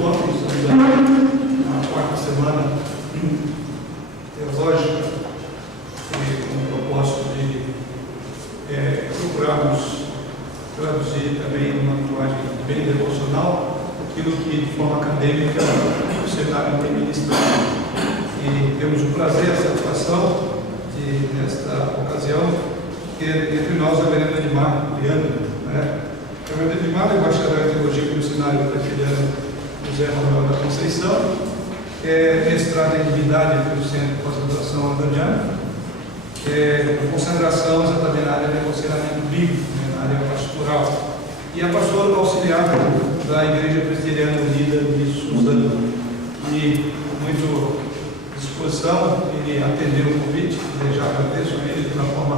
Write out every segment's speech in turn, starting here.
encontros, ainda na quarta semana teológica, com o propósito de procurarmos traduzir também numa linguagem bem devocional aquilo que de forma acadêmica o seminário tem ministrado. E temos o prazer, a satisfação de, nesta ocasião, ter entre nós a Verena Edmar Leandro, né? A Verena Edmar é bacharel em teologia pelo seminário presbiteriano José Manuel da Conceição, é mestrado em divindade pelo Centro de Pós-Graduação Andaniana, consagração exatamente na área de aconselhamento bíblico, né, na área pastoral, e a pastora auxiliar da Igreja Presbiteriana Unida de Suzano. E com muita disposição, ele atendeu o convite, e já agradeço a ele pela forma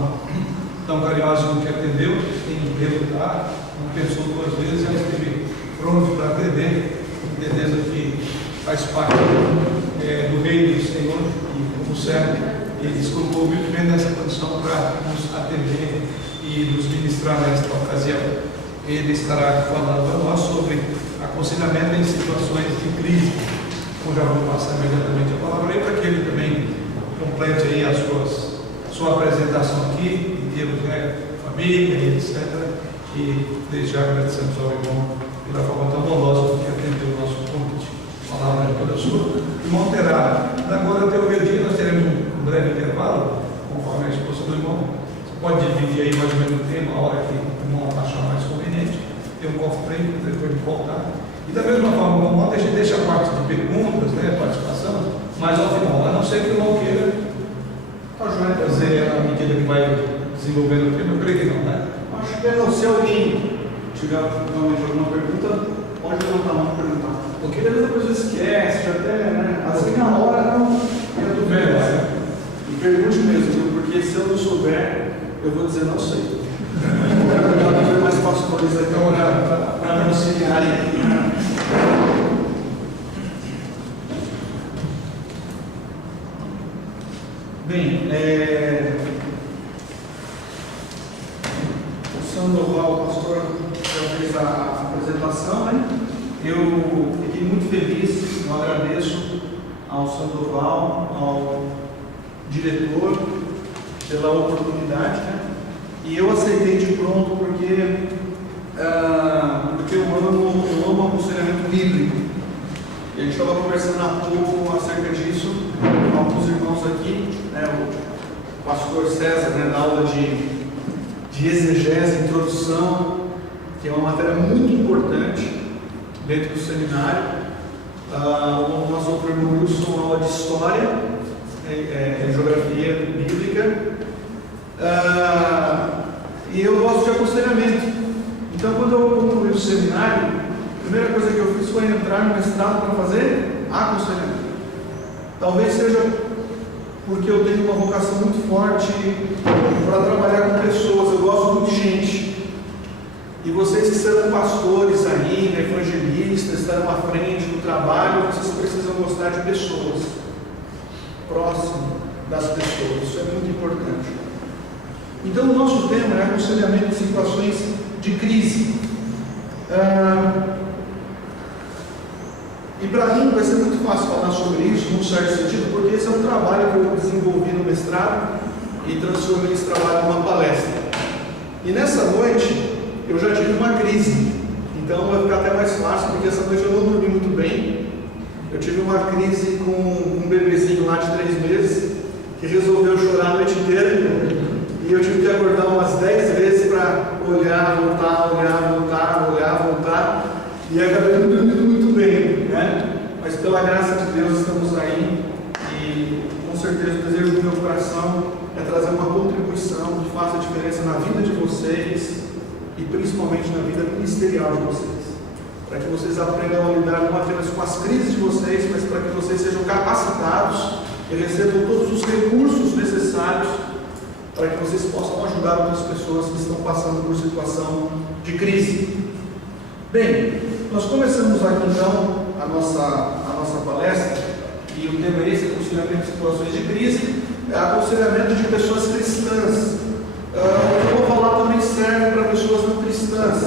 tão carinhosa com que atendeu, tem perguntar, não pensou duas vezes, já esteve pronto para atender, entendendo que faz parte do reino do Senhor, e como serve, ele se colocou muito bem nessa condição para nos atender e nos ministrar nesta ocasião. Ele estará falando a nós sobre aconselhamento em situações de crise. Eu já vou passar imediatamente a palavra aí para que ele também complete aí a sua apresentação aqui, em termos de família e etc. E desde já agradecemos ao irmão pela forma tão bondosa que atendeu o nosso convite. A palavra é toda sua. Irmão terá, agora até o meio-dia nós teremos um breve intervalo, conforme a esposa do irmão. Você pode dividir aí mais ou menos o tempo, a hora que o irmão achar mais conveniente. Tem um cofre aí, depois de voltar. E da mesma forma, o irmão deixa a parte de perguntas, né, participação, mas ao final, a não ser que o irmão queira fazer à medida que vai desenvolvendo o tema, eu creio que não, né? Acho que não, se alguém tiver alguma pergunta, pode levantar a mão e perguntar. Porque depois esquece, até, né? Assim na hora não é tudo bem, né? E pergunte mesmo, porque se eu não souber, eu vou dizer não sei. Eu vou mais pastores aqui para me auxiliarem aqui. Bem, o Sandoval, o pastor, já fez a apresentação, né? Eu fiquei muito feliz, eu agradeço ao Sandoval, ao diretor, pela oportunidade, né? E eu aceitei de pronto porque eu amo aconselhamento bíblico. E a gente estava conversando há pouco acerca disso, com alguns irmãos aqui, né? O pastor César, né, na aula de exegese, introdução, que é uma matéria muito importante dentro do seminário. O nosso outro irmão Wilson, aula de história, geografia bíblica. E eu gosto de aconselhamento. Então, quando eu concluí o seminário, a primeira coisa que eu fiz foi entrar no mestrado para fazer aconselhamento. Talvez seja porque eu tenho uma vocação muito forte para trabalhar com pessoas. Eu gosto muito de gente. E vocês que serão pastores aí, né, evangelistas, estarão à frente do trabalho, vocês precisam gostar de pessoas, próximo das pessoas. Isso é muito importante. Então, o nosso tema é aconselhamento em situações de crise. E para mim vai ser muito fácil falar sobre isso, num certo sentido, porque esse é um trabalho que eu desenvolvi no mestrado e transformei esse trabalho numa palestra. E nessa noite, eu já tive uma crise, então vai ficar até mais fácil, porque essa noite eu não dormi muito bem. Eu tive uma crise com um bebezinho lá de 3 meses, que resolveu chorar a noite inteira, e eu tive que acordar umas 10 vezes para olhar, voltar, olhar, voltar, olhar, voltar, e acabei não dormindo muito bem, né? Mas pela graça de Deus estamos aí, e com certeza o desejo do meu coração é trazer uma contribuição que faça diferença na vida de vocês, e principalmente na vida ministerial de vocês, para que vocês aprendam a lidar não apenas com as crises de vocês, mas para que vocês sejam capacitados e recebam todos os recursos necessários para que vocês possam ajudar outras pessoas que estão passando por situação de crise. Bem, nós começamos aqui então a nossa palestra, e o tema é esse: aconselhamento em situações de crise, é aconselhamento de pessoas cristãs. Eu vou falar também serve para pessoas não cristãs,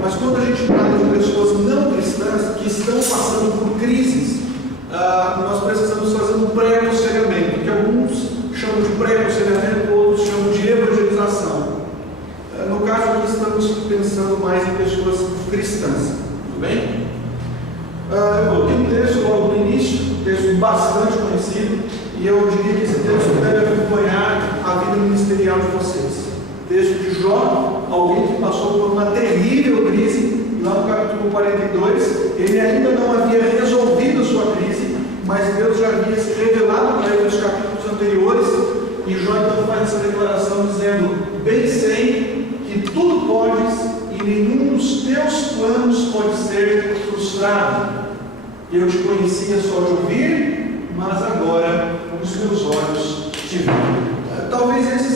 mas quando a gente fala de pessoas não cristãs que estão passando por crises, nós precisamos fazer um pré-aconselhamento, que alguns chamam de pré-aconselhamento, outros chamam de evangelização. No caso aqui estamos pensando mais em pessoas cristãs, tudo bem? Eu coloquei um texto logo no início, um texto bastante conhecido, e eu diria que esse texto deve acompanhar a vida ministerial de vocês. Texto de Jó, alguém que passou por uma terrível crise, lá no capítulo 42, ele ainda não havia resolvido sua crise, mas Deus já havia se revelado para ele nos capítulos anteriores, e Jó então faz essa declaração dizendo: bem sei que tudo podes e nenhum dos teus planos pode ser frustrado. Eu te conhecia só de ouvir, mas agora os meus olhos te veem. Talvez essa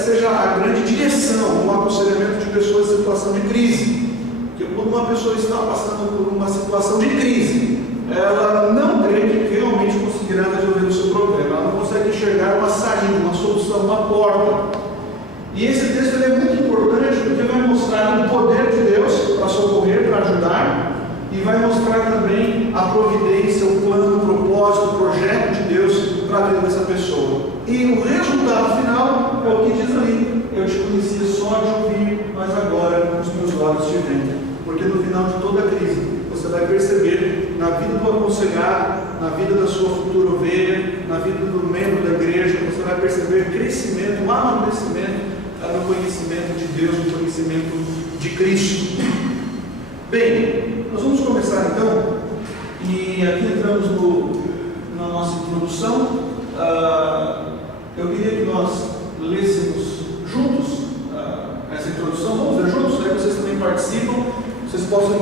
seja a grande direção no aconselhamento de pessoas em situação de crise. Porque quando uma pessoa está passando por uma situação de crise, ela não crê que realmente conseguirá resolver o seu problema. Ela não consegue enxergar uma saída, uma solução, uma porta. E esse texto é muito importante porque vai mostrar o poder de Deus para socorrer, para ajudar, e vai mostrar também a providência, o plano, o propósito, o projeto de Deus para a vida dessa pessoa. E o resultado final é o que diz ali: eu te conhecia só de ouvir, mas agora os meus olhos te veem. Porque no final de toda a crise, você vai perceber na vida do aconselhado, na vida da sua futura ovelha, na vida do membro da igreja, você vai perceber crescimento, um amadurecimento no conhecimento de Deus, no conhecimento de Cristo. Bem, nós vamos começar então, e aqui entramos na nossa introdução. Eu queria que nós lêssemos juntos essa introdução. Vamos ler juntos, aí vocês também participam, vocês podem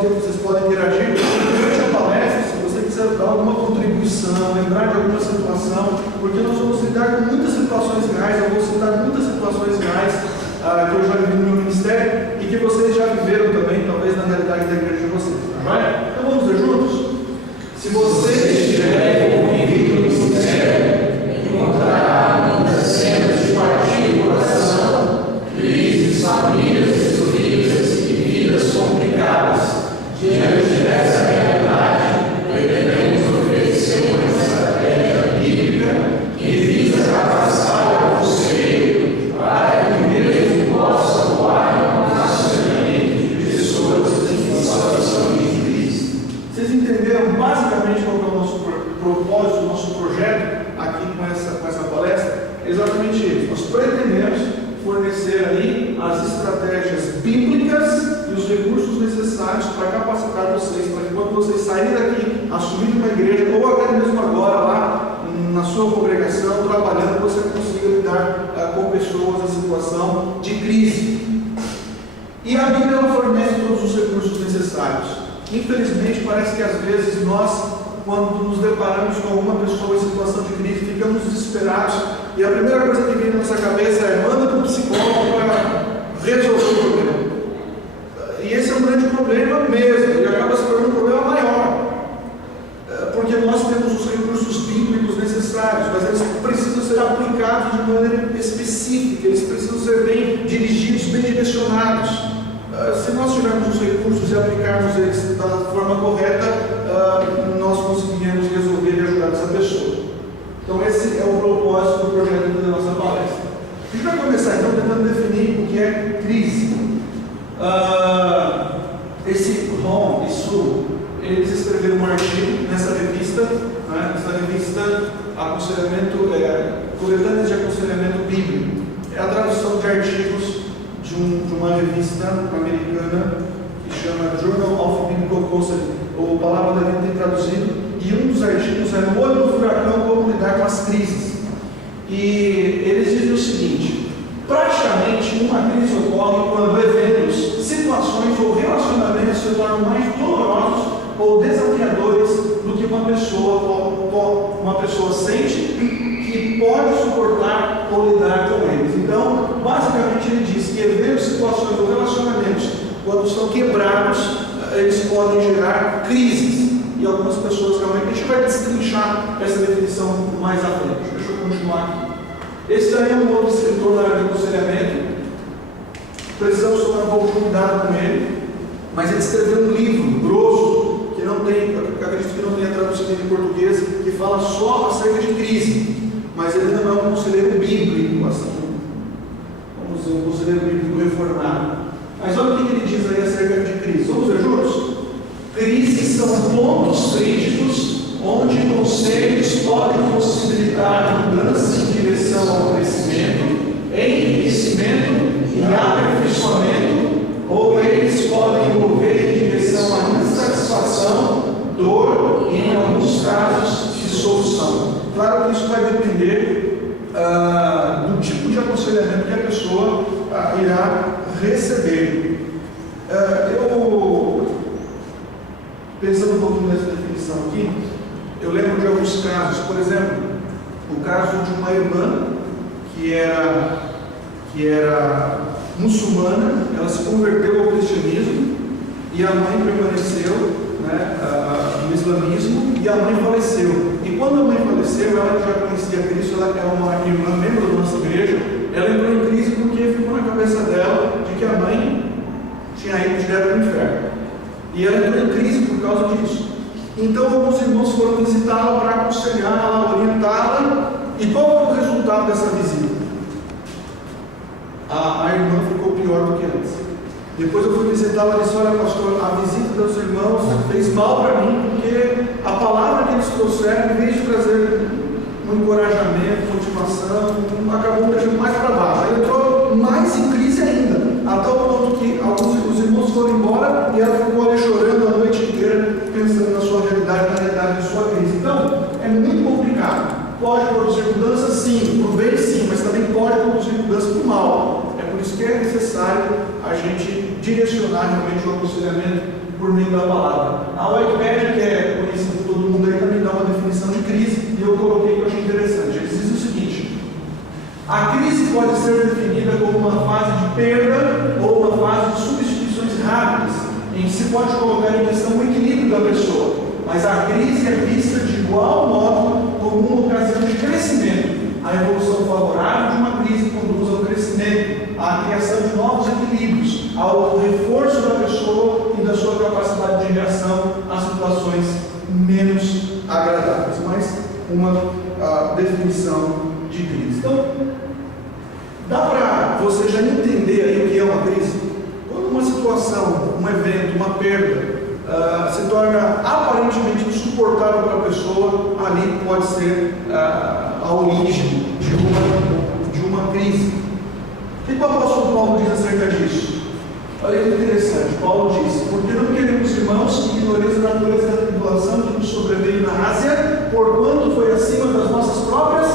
interagir durante a palestra, se você quiser dar alguma contribuição, lembrar de alguma situação, porque nós vamos lidar com muitas situações reais. Eu vou citar muitas situações reais que eu já vivi no meu ministério e que vocês já viveram também, talvez na realidade da igreja de vocês, tá joia? Então vamos ler juntos? Se você estiver envolvido no ministério, encontrará muitas cenas de partir do coração, crises, famílias destruídas e vidas complicadas. Diante dessa realidade, pretendemos oferecer uma estratégia bíblica que visa capacitar o conselheiro para que mesmo possa atuar no relacionamento de pessoas em situação de crise. Vocês entenderam basicamente qual é o nosso propósito, o nosso projeto aqui com essa palestra? É exatamente isso. Nós pretendemos fornecer ali as estratégias bíblicas e os recursos necessários para capacitar vocês, para que quando vocês saírem daqui, assumirem uma igreja, ou até mesmo agora lá na sua congregação, trabalhando, você consiga lidar com pessoas em situação de crise. E a Bíblia ela fornece todos os recursos necessários. Infelizmente, parece que às vezes nós, quando nos deparamos com alguma pessoa em situação de crise, ficamos desesperados e a primeira coisa que vem na nossa cabeça é: manda para o psicólogo para resolver o problema. E esse é um grande problema mesmo, e acaba se tornando um problema maior, porque nós temos os recursos bíblicos necessários, mas eles precisam ser aplicados de maneira específica, eles precisam ser bem dirigidos, bem direcionados. Se nós tivermos os recursos e aplicarmos eles da forma correta, nós conseguiremos resolver e ajudar essa pessoa. Então esse é o propósito do projeto da nossa palestra. A gente vai começar então tentando definir o que é crise. Esse Ron e Su, eles escreveram um artigo nessa revista, né? Essa revista Aconselhamento, Coletâneas de Aconselhamento Bíblico. É a tradução de artigos de uma revista americana que chama Journal of Biblical Counseling, ou Palavra da Vida tem traduzido, e um dos artigos é No Olho do Furacão, como lidar com as crises. E eles dizem o seguinte: praticamente uma crise ocorre quando eventos, situações ou relacionamentos se tornam mais dolorosos ou desafiadores do que uma pessoa sente que pode suportar ou lidar com eles. Então, basicamente ele diz que eventos, situações ou relacionamentos, quando são quebrados, eles podem gerar crises. E algumas pessoas realmente, a gente vai destrinchar essa definição mais à frente. Deixa eu continuar aqui. Esse aí é um outro escritor na área de aconselhamento. Precisamos tomar um pouco de cuidado com ele, mas ele escreveu um livro grosso, que não tem, a fala só acerca de crise, mas ele não é um conselheiro bíblico, assim, vamos dizer, um conselheiro bíblico reformado. Mas olha o que ele diz aí acerca de crise. Vamos ver juntos? Crises são pontos críticos onde conselhos podem possibilitar mudança em direção ao crescimento, enriquecimento e aperfeiçoamento, ou eles podem mover em direção à insatisfação, dor e, em alguns casos, de solução. Claro que isso vai depender do tipo de aconselhamento que a pessoa irá receber. Eu, pensando um pouquinho nessa definição aqui, eu lembro de alguns casos. Por exemplo, o caso de uma irmã que era muçulmana, ela se converteu ao cristianismo e a mãe permaneceu, né, no islamismo, e a mãe faleceu. E quando a mãe faleceu, ela já conhecia Cristo, ela é uma irmã, membro da nossa igreja, ela entrou em crise porque ficou na cabeça dela de que a mãe tinha ido direto para o inferno. E ela entrou em crise por causa disso. Então alguns irmãos foram visitá-la para aconselhá-la, orientá-la. E qual foi o resultado dessa visita? A irmã ficou pior do que antes. Depois eu fui visitá-la e disse: olha, pastor, a visita dos irmãos fez mal para mim, porque a palavra que eles trouxeram, em vez de trazer um encorajamento, motivação, acabou me deixando mais para baixo. Ela entrou mais em crise ainda, a tal ponto que os irmãos foram embora e ela ficou ali chorando a noite inteira, pensando na sua realidade, na realidade de sua crise. Então, é muito complicado. Pode produzir mudança, sim, por bem, sim, mas também pode produzir mudança por mal. É por isso que é necessário a gente direcionar realmente o aconselhamento por meio da palavra. A Wikipédia, que é conhecida por todo mundo aí, também dá uma definição de crise, e eu coloquei que eu achei interessante. Eles dizem o seguinte: a crise pode ser definida como uma fase de perda ou uma fase de substituições rápidas, em que se pode colocar em questão o equilíbrio da pessoa, mas a crise é vista de igual modo como uma ocasião de crescimento. A evolução favorável de uma crise conduz ao crescimento, à criação de novos equilíbrios, ao reforço da pessoa e da sua capacidade de reação a situações menos agradáveis. Mas uma definição de crise. Então, dá para você já entender aí o que é uma crise? Quando uma situação, um evento, uma perda se torna aparentemente insuportável para a pessoa, ali pode ser a origem de uma crise. O que o apóstolo Paulo diz acerca disso? Olha que interessante. Paulo diz: porque não queremos, irmãos, que ignoreis a natureza da tribulação que nos sobreveio na Ásia, porquanto foi acima das nossas próprias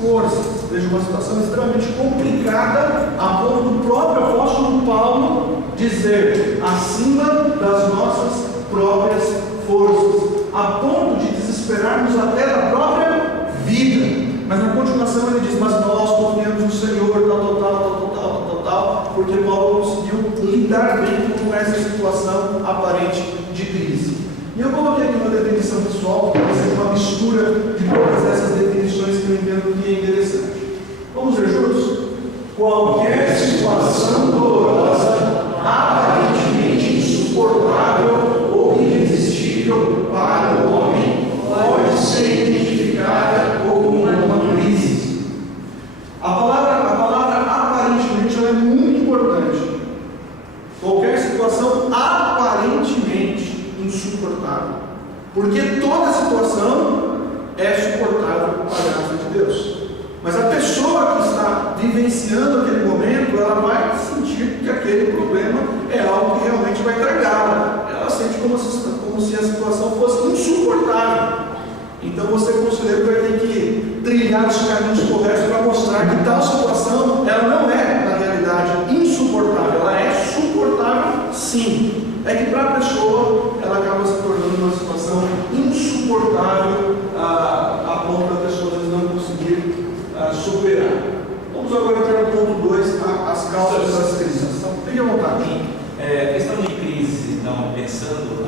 forças. Veja, uma situação extremamente complicada, a ponto do próprio apóstolo Paulo dizer: acima das nossas próprias forças, a ponto de desesperarmos até da própria vida. Mas na continuação ele diz: mas nós confiamos no Senhor, tal, porque Paulo conseguiu lidar bem com essa situação aparente de crise. E eu coloquei aqui uma definição pessoal, que vai ser uma mistura de todas essas definições que eu entendo que é interessante. Vamos ver juntos? Qualquer situação dolorosa, aparentemente insuportável ou irresistível para o homem, pode ser identificada como uma crise. A palavra aparentemente ela é muito importante. Qualquer situação aparentemente insuportável, porque toda situação é suportável para a graça de Deus. Mas a pessoa que está vivenciando aquele momento, ela vai sentir que aquele problema é algo que realmente vai tragá-la. Ela sente como se a situação fosse insuportável. Então você, conselheiro, vai ter que trilhar os caminhos corretos para mostrar que tal situação, ela não é, na realidade, insuportável. Ela é suportável, sim. É que para a pessoa, ela acaba se tornando uma situação insuportável, a ponto da pessoa às vezes não conseguir superar. Vamos agora para o ponto 2, as causas das crises. Então, fique à vontade. Questão de crise, então, pensando,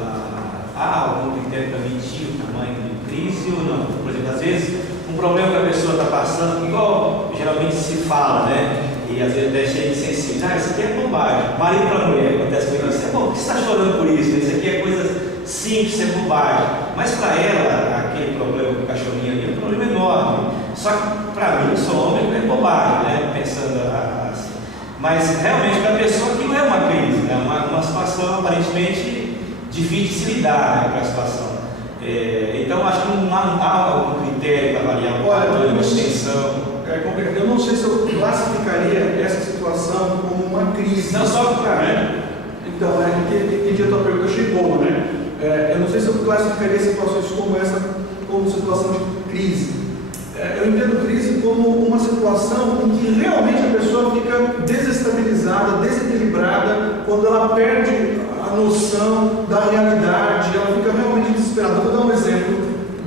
há algum critério para medir o tamanho de crise ou não? Por exemplo, às vezes, um problema que a pessoa está passando, igual geralmente se fala, né? E às vezes deixa ele insensível. Isso aqui é bobagem. Marido para mulher, acontece com isso. Por que você está chorando por isso? Isso aqui é coisa simples, é bobagem. Mas para ela, aquele problema com o cachorrinho ali é um problema enorme. Só que para mim, sou homem, é bobagem, né? Pensando assim. Mas realmente para a pessoa aquilo é uma crise, né? Uma situação aparentemente difícil de se lidar, né, com a situação. Então acho que não há algum critério para avaliar o tamanho, a extensão. Eu não sei se eu classificaria essa situação como uma crise. Não, só para né? Então, entendi a tua pergunta, achei boa, né? Eu não sei se eu classificaria situações como essa como situação de crise. Eu entendo crise como uma situação em que realmente a pessoa fica desestabilizada, desequilibrada, quando ela perde a noção da realidade, ela fica realmente desesperada. Vou dar um exemplo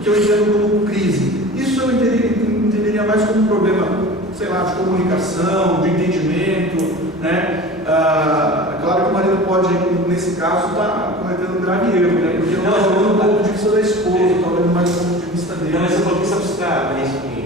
que eu entendo como crise. Isso eu entenderia mais como um problema, sei lá, de comunicação, de entendimento, né? Claro que o marido pode, nesse caso, estar cometendo um grave erro, né? Porque não está olhando do ponto de vista da esposa, está olhando mais do ponto de vista dele. Não, mas eu coloquei só para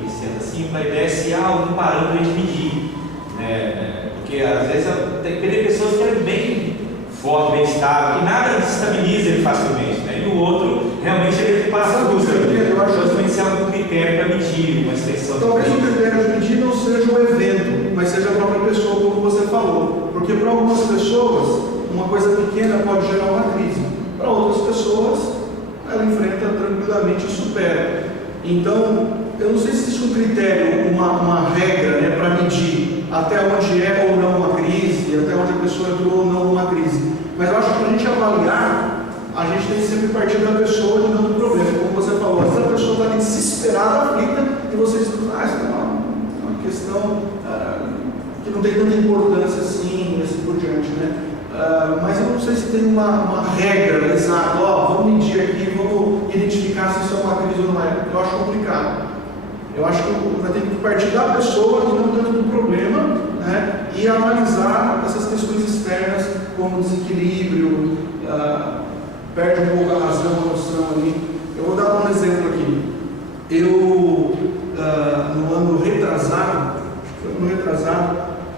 sendo assim, para a ideia se há algum parâmetro a gente medir, né? Porque às vezes tem pessoas que é bem forte, bem estável, que nada desestabiliza ele facilmente, né? E o outro realmente ele passa a luz. Eu acho que tem algum critério para medir uma extensão. Talvez o critério de medir não seja o evento, mas seja a própria pessoa, como você falou. Porque para algumas pessoas, uma coisa pequena pode gerar uma crise. Para outras pessoas, ela enfrenta tranquilamente e supera. Então, eu não sei se existe um critério, uma regra, né, para medir até onde é ou não uma crise, até onde a pessoa entrou ou não numa crise. Mas eu acho que para a gente avaliar, a gente tem que sempre partir da pessoa e não do problema. Como você falou, essa pessoa está ali desesperada, aflita, e vocês dizem, isso é uma questão que não tem tanta importância assim, e assim por diante, né? Mas eu não sei se tem uma regra exata, vamos medir aqui, vamos identificar se isso é uma crise ou não é. Eu acho complicado. Eu acho que vai ter que partir da pessoa e não tanto do problema, né? E analisar essas questões externas, como desequilíbrio, perde um pouco a razão, a noção ali. Eu vou dar um exemplo aqui. No ano retrasado,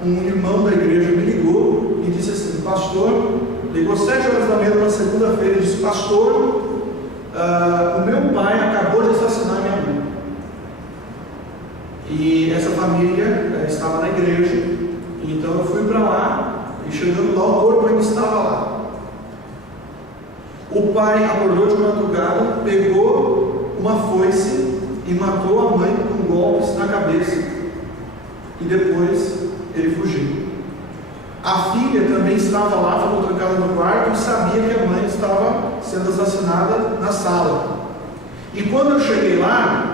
um irmão da igreja me ligou e disse assim: pastor, ligou 7 horas da manhã na segunda-feira e disse: pastor, o meu pai acabou de assassinar minha mãe. E essa família estava na igreja, então eu fui para lá, e chegando lá o corpo ainda estava lá. O pai acordou de madrugada, pegou uma foice e matou a mãe com golpes na cabeça. E depois ele fugiu. A filha também estava lá, ficou trancada no quarto e sabia que a mãe estava sendo assassinada na sala. E quando eu cheguei lá,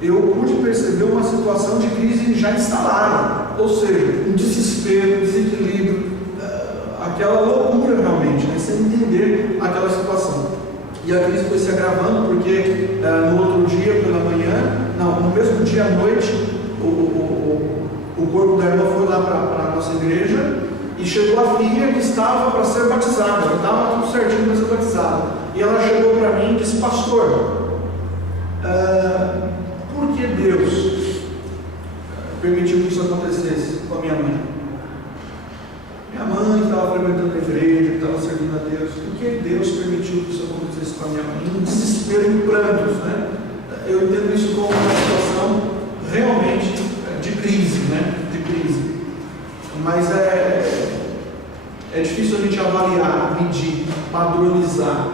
eu pude perceber uma situação de crise já instalada, ou seja, um desespero, um desequilíbrio, aquela loucura realmente, né, sem entender aquela situação. E a crise foi se agravando porque no outro dia, pela manhã, no mesmo dia à noite, o corpo da irmã foi lá para a nossa igreja e chegou a filha que estava para ser batizada, já estava tudo certinho para ser batizada. E ela chegou para mim e disse: pastor, por que Deus permitiu que isso acontecesse com a minha mãe? Minha mãe estava frequentando a igreja, estava servindo a Deus. Por que Deus permitiu que isso acontecesse com a minha mãe? Um desespero, em prantos, né? Eu entendo isso como uma situação realmente de crise, né? De crise. Mas é difícil a gente avaliar, medir, padronizar.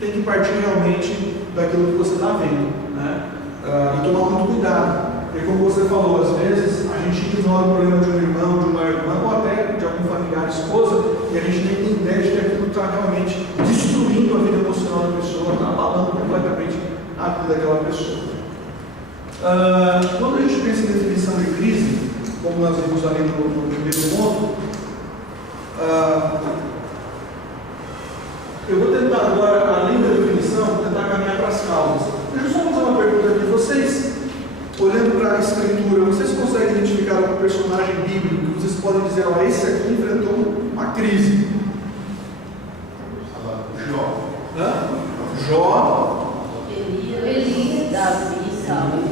Tem que partir realmente daquilo que você está vendo, né? E tomar muito cuidado. Porque, como você falou, às vezes a gente ignora o problema de um irmão, de uma irmã, ou até de algum familiar, esposa, e a gente nem tem ideia de que aquilo está realmente destruindo a vida emocional da pessoa, está abalando completamente a vida daquela pessoa. Quando a gente pensa em definição de crise, como nós vimos ali no primeiro ponto, eu vou tentar agora, além da definição, tentar caminhar para as causas. Deixa eu só fazer uma pergunta aqui. Vocês, olhando para a escritura, vocês conseguem identificar algum personagem bíblico que vocês podem dizer: esse aqui enfrentou uma crise? Jó. Elias, Davi, Saul.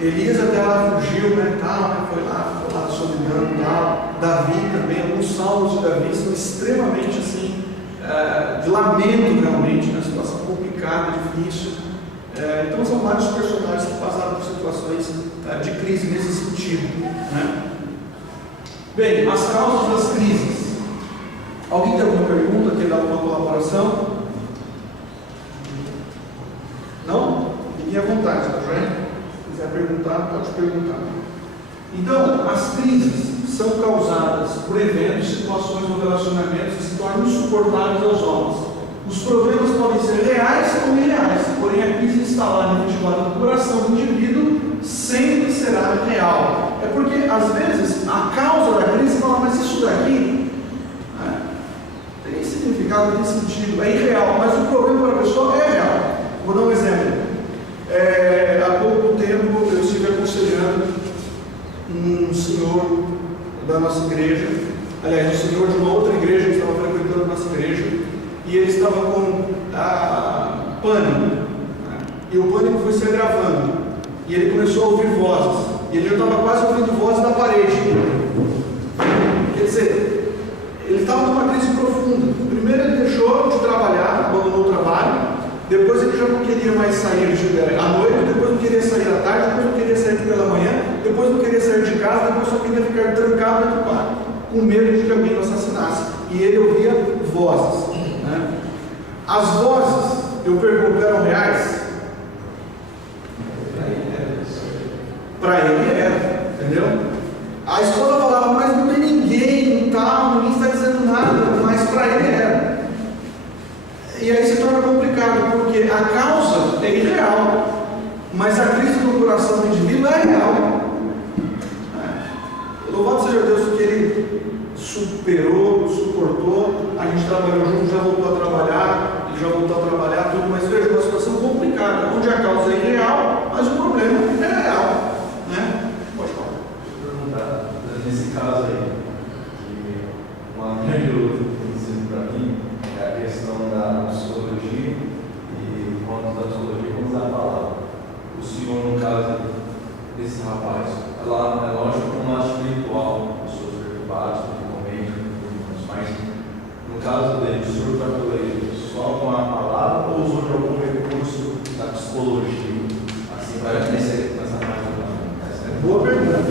Elias até lá fugiu, né? Foi lá sob engano, Davi também. Alguns salmos de Davi são extremamente assim, de lamento realmente, uma situação complicada, difícil. Então são vários personagens que passaram por situações de crise nesse sentido, né? Bem, as causas das crises. Alguém tem alguma pergunta? Quer dar alguma colaboração? Não? Fiquem à vontade, tá joia? Se quiser perguntar, pode perguntar. Então, as crises são causadas por eventos, situações ou relacionamentos que se tornam insuportáveis aos homens. Os problemas podem ser reais ou irreais, porém a crise instalada e veiculada no coração do indivíduo sempre será real. É porque, às vezes, a causa da crise fala, mas isso daqui tem significado, tem sentido, é irreal, mas o problema para a pessoa é real. Vou dar um exemplo. Há pouco tempo eu estive aconselhando um senhor da nossa igreja, aliás, um senhor de uma outra igreja que estava frequentando a nossa igreja, e ele estava com pânico, né? E o pânico foi se agravando, e ele começou a ouvir vozes, e ele já estava quase ouvindo vozes da parede. Quer dizer, ele estava numa crise profunda. Primeiro ele deixou de trabalhar, abandonou o trabalho, depois ele já não queria mais sair à noite, depois não queria sair à tarde, depois não queria sair pela manhã, depois não queria sair de casa, depois só queria ficar trancado dentro do quarto, com medo de que alguém o assassinasse. E ele ouvia vozes, né? As vozes, eu pergunto, eram reais? Para ele era, entendeu? A esposa falava, mas não tem ninguém, ninguém está dizendo nada, mas para ele era. E aí se torna complicado, porque a causa é irreal, mas a crise do coração do indivíduo é real. Louvado seja Deus que ele superou, suportou, a gente trabalhou junto, já voltou a trabalhar, ele já voltou a trabalhar, tudo, mas veja, uma situação complicada, onde a causa é irreal, mas o problema é real, né? Pode falar. Deixa eu perguntar, nesse caso aí, que uma grande luta que tem sido para mim é a questão da psicologia e quanto da psicologia, quanto da palavra. O senhor, no caso desse rapaz, é lógico que é um lado espiritual, pessoas perturbadas, principalmente, mas no caso dele, o senhor tratou ele só com a palavra ou usou de algum recurso da psicologia? Assim, parece nessa parte. Boa pergunta.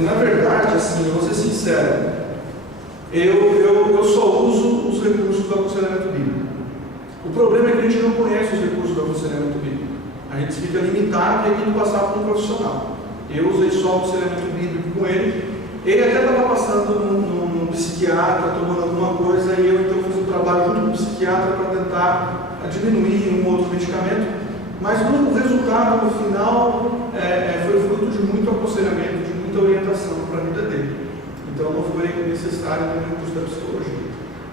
Na verdade, assim, eu vou ser sincero, eu só uso os recursos do aconselhamento bíblico. O problema é que a gente não conhece os recursos do aconselhamento bíblico. A gente fica limitado e tem que passar por um profissional. Eu usei só o aconselhamento bíblico com ele. Ele até estava passando num psiquiatra, tomando alguma coisa, e eu então fiz um trabalho junto com o psiquiatra para tentar diminuir um outro medicamento. Mas o resultado, no final, foi fruto de muito aconselhamento, de muita orientação para a vida dele. Então não foi necessário nenhum recurso da psicologia.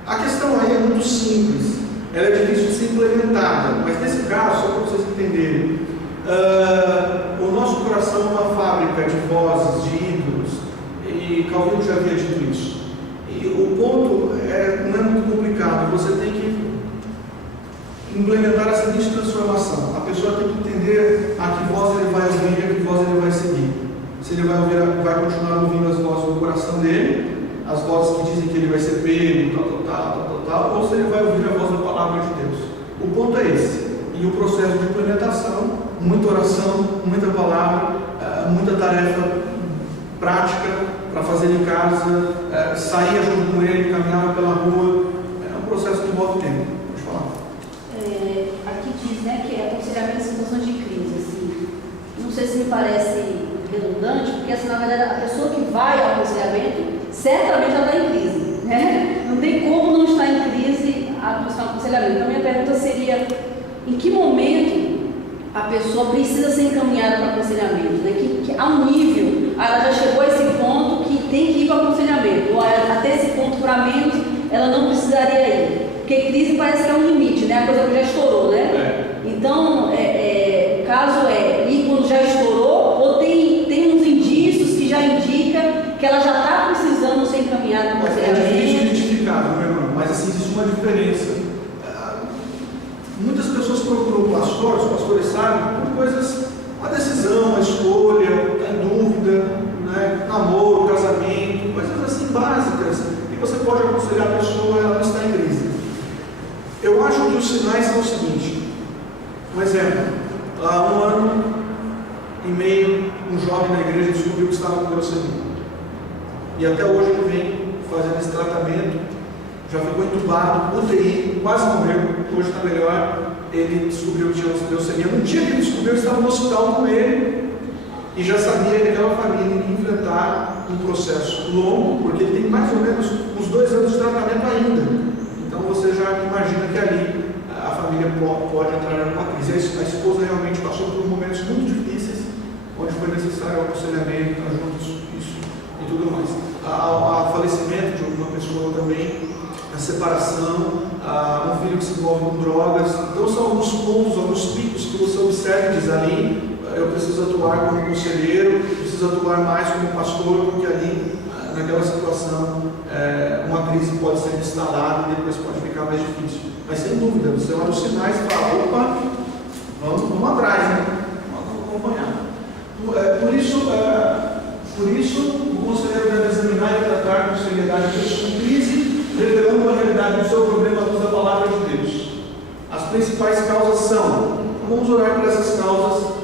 A questão aí é muito simples, ela é difícil de ser implementada, mas nesse caso, só para vocês entenderem, o nosso coração é uma fábrica de vozes, de ídolos, e Calvino já havia dito isso. E o ponto não é muito complicado, você tem que implementar a seguinte transformação: a pessoa tem que entender a que voz ele vai ouvir e a que voz ele vai seguir. Se ele vai continuar ouvindo as vozes do coração dele, as vozes que dizem que ele vai ser pego, tal, ou se ele vai ouvir a voz da palavra de Deus. O ponto é esse. E o processo de implementação, muita oração, muita palavra, muita tarefa prática para fazer em casa, sair junto com ele, caminhar pela rua. É um processo que envolve tempo. Pode falar. Aqui diz, né, que é aconselhamento em situações de crise. Assim, não sei se me parece redundante, porque assim, na verdade a pessoa que vai ao aconselhamento certamente ela está em crise, né? Não tem como não estar em crise a buscar um aconselhamento. Então minha pergunta seria: em que momento a pessoa precisa ser encaminhada para aconselhamento, né? Que a um nível, ela já chegou a esse ponto que tem que ir para aconselhamento, ou até esse ponto para menos ela não precisaria ir, porque crise parece que é um limite, né? A coisa que já estourou, né? Então, o caso é ir quando já estourou, ou tem uns indícios que já indica que ela já está precisando ser encaminhada para aconselhamento. É difícil identificar, meu irmão, mas assim existe uma diferença. Muitas pessoas procuram o pastor, os pastores sabem, por coisas, uma decisão, uma escolha, dúvida, né, namoro, casamento, coisas assim básicas, que você pode aconselhar a pessoa, ela não está em crise. Eu hoje os sinais são o seguinte. Um exemplo, há 1 ano e meio, um jovem na igreja descobriu que estava com leucemia. E até hoje ele vem fazendo esse tratamento, já ficou entubado, UTI, quase morreu, hoje está melhor. Ele descobriu que tinha leucemia. No dia que ele descobriu, eu estava no hospital com ele e já sabia que aquela família ia enfrentar um processo longo, porque ele tem mais ou menos uns 2 anos de tratamento ainda. Então você já imagina que ali a família pode entrar numa crise. A esposa realmente passou por momentos muito difíceis, onde foi necessário o aconselhamento, estar juntos, isso e tudo mais. O falecimento de uma pessoa também, a separação, um filho que se envolve com drogas. Então são alguns pontos, alguns picos que você observa e diz ali, eu preciso atuar como conselheiro, preciso atuar mais como pastor, porque ali, naquela situação, uma crise pode ser instalada e depois pode ficar mais difícil. Mas sem dúvida, você olha os sinais e fala, opa, vamos atrás, né? Vamos acompanhar. Por isso, o conselheiro deve examinar e tratar com seriedade a pessoa em crise, revelando a realidade do seu problema à luz da palavra de Deus. As principais causas são, vamos olhar para essas causas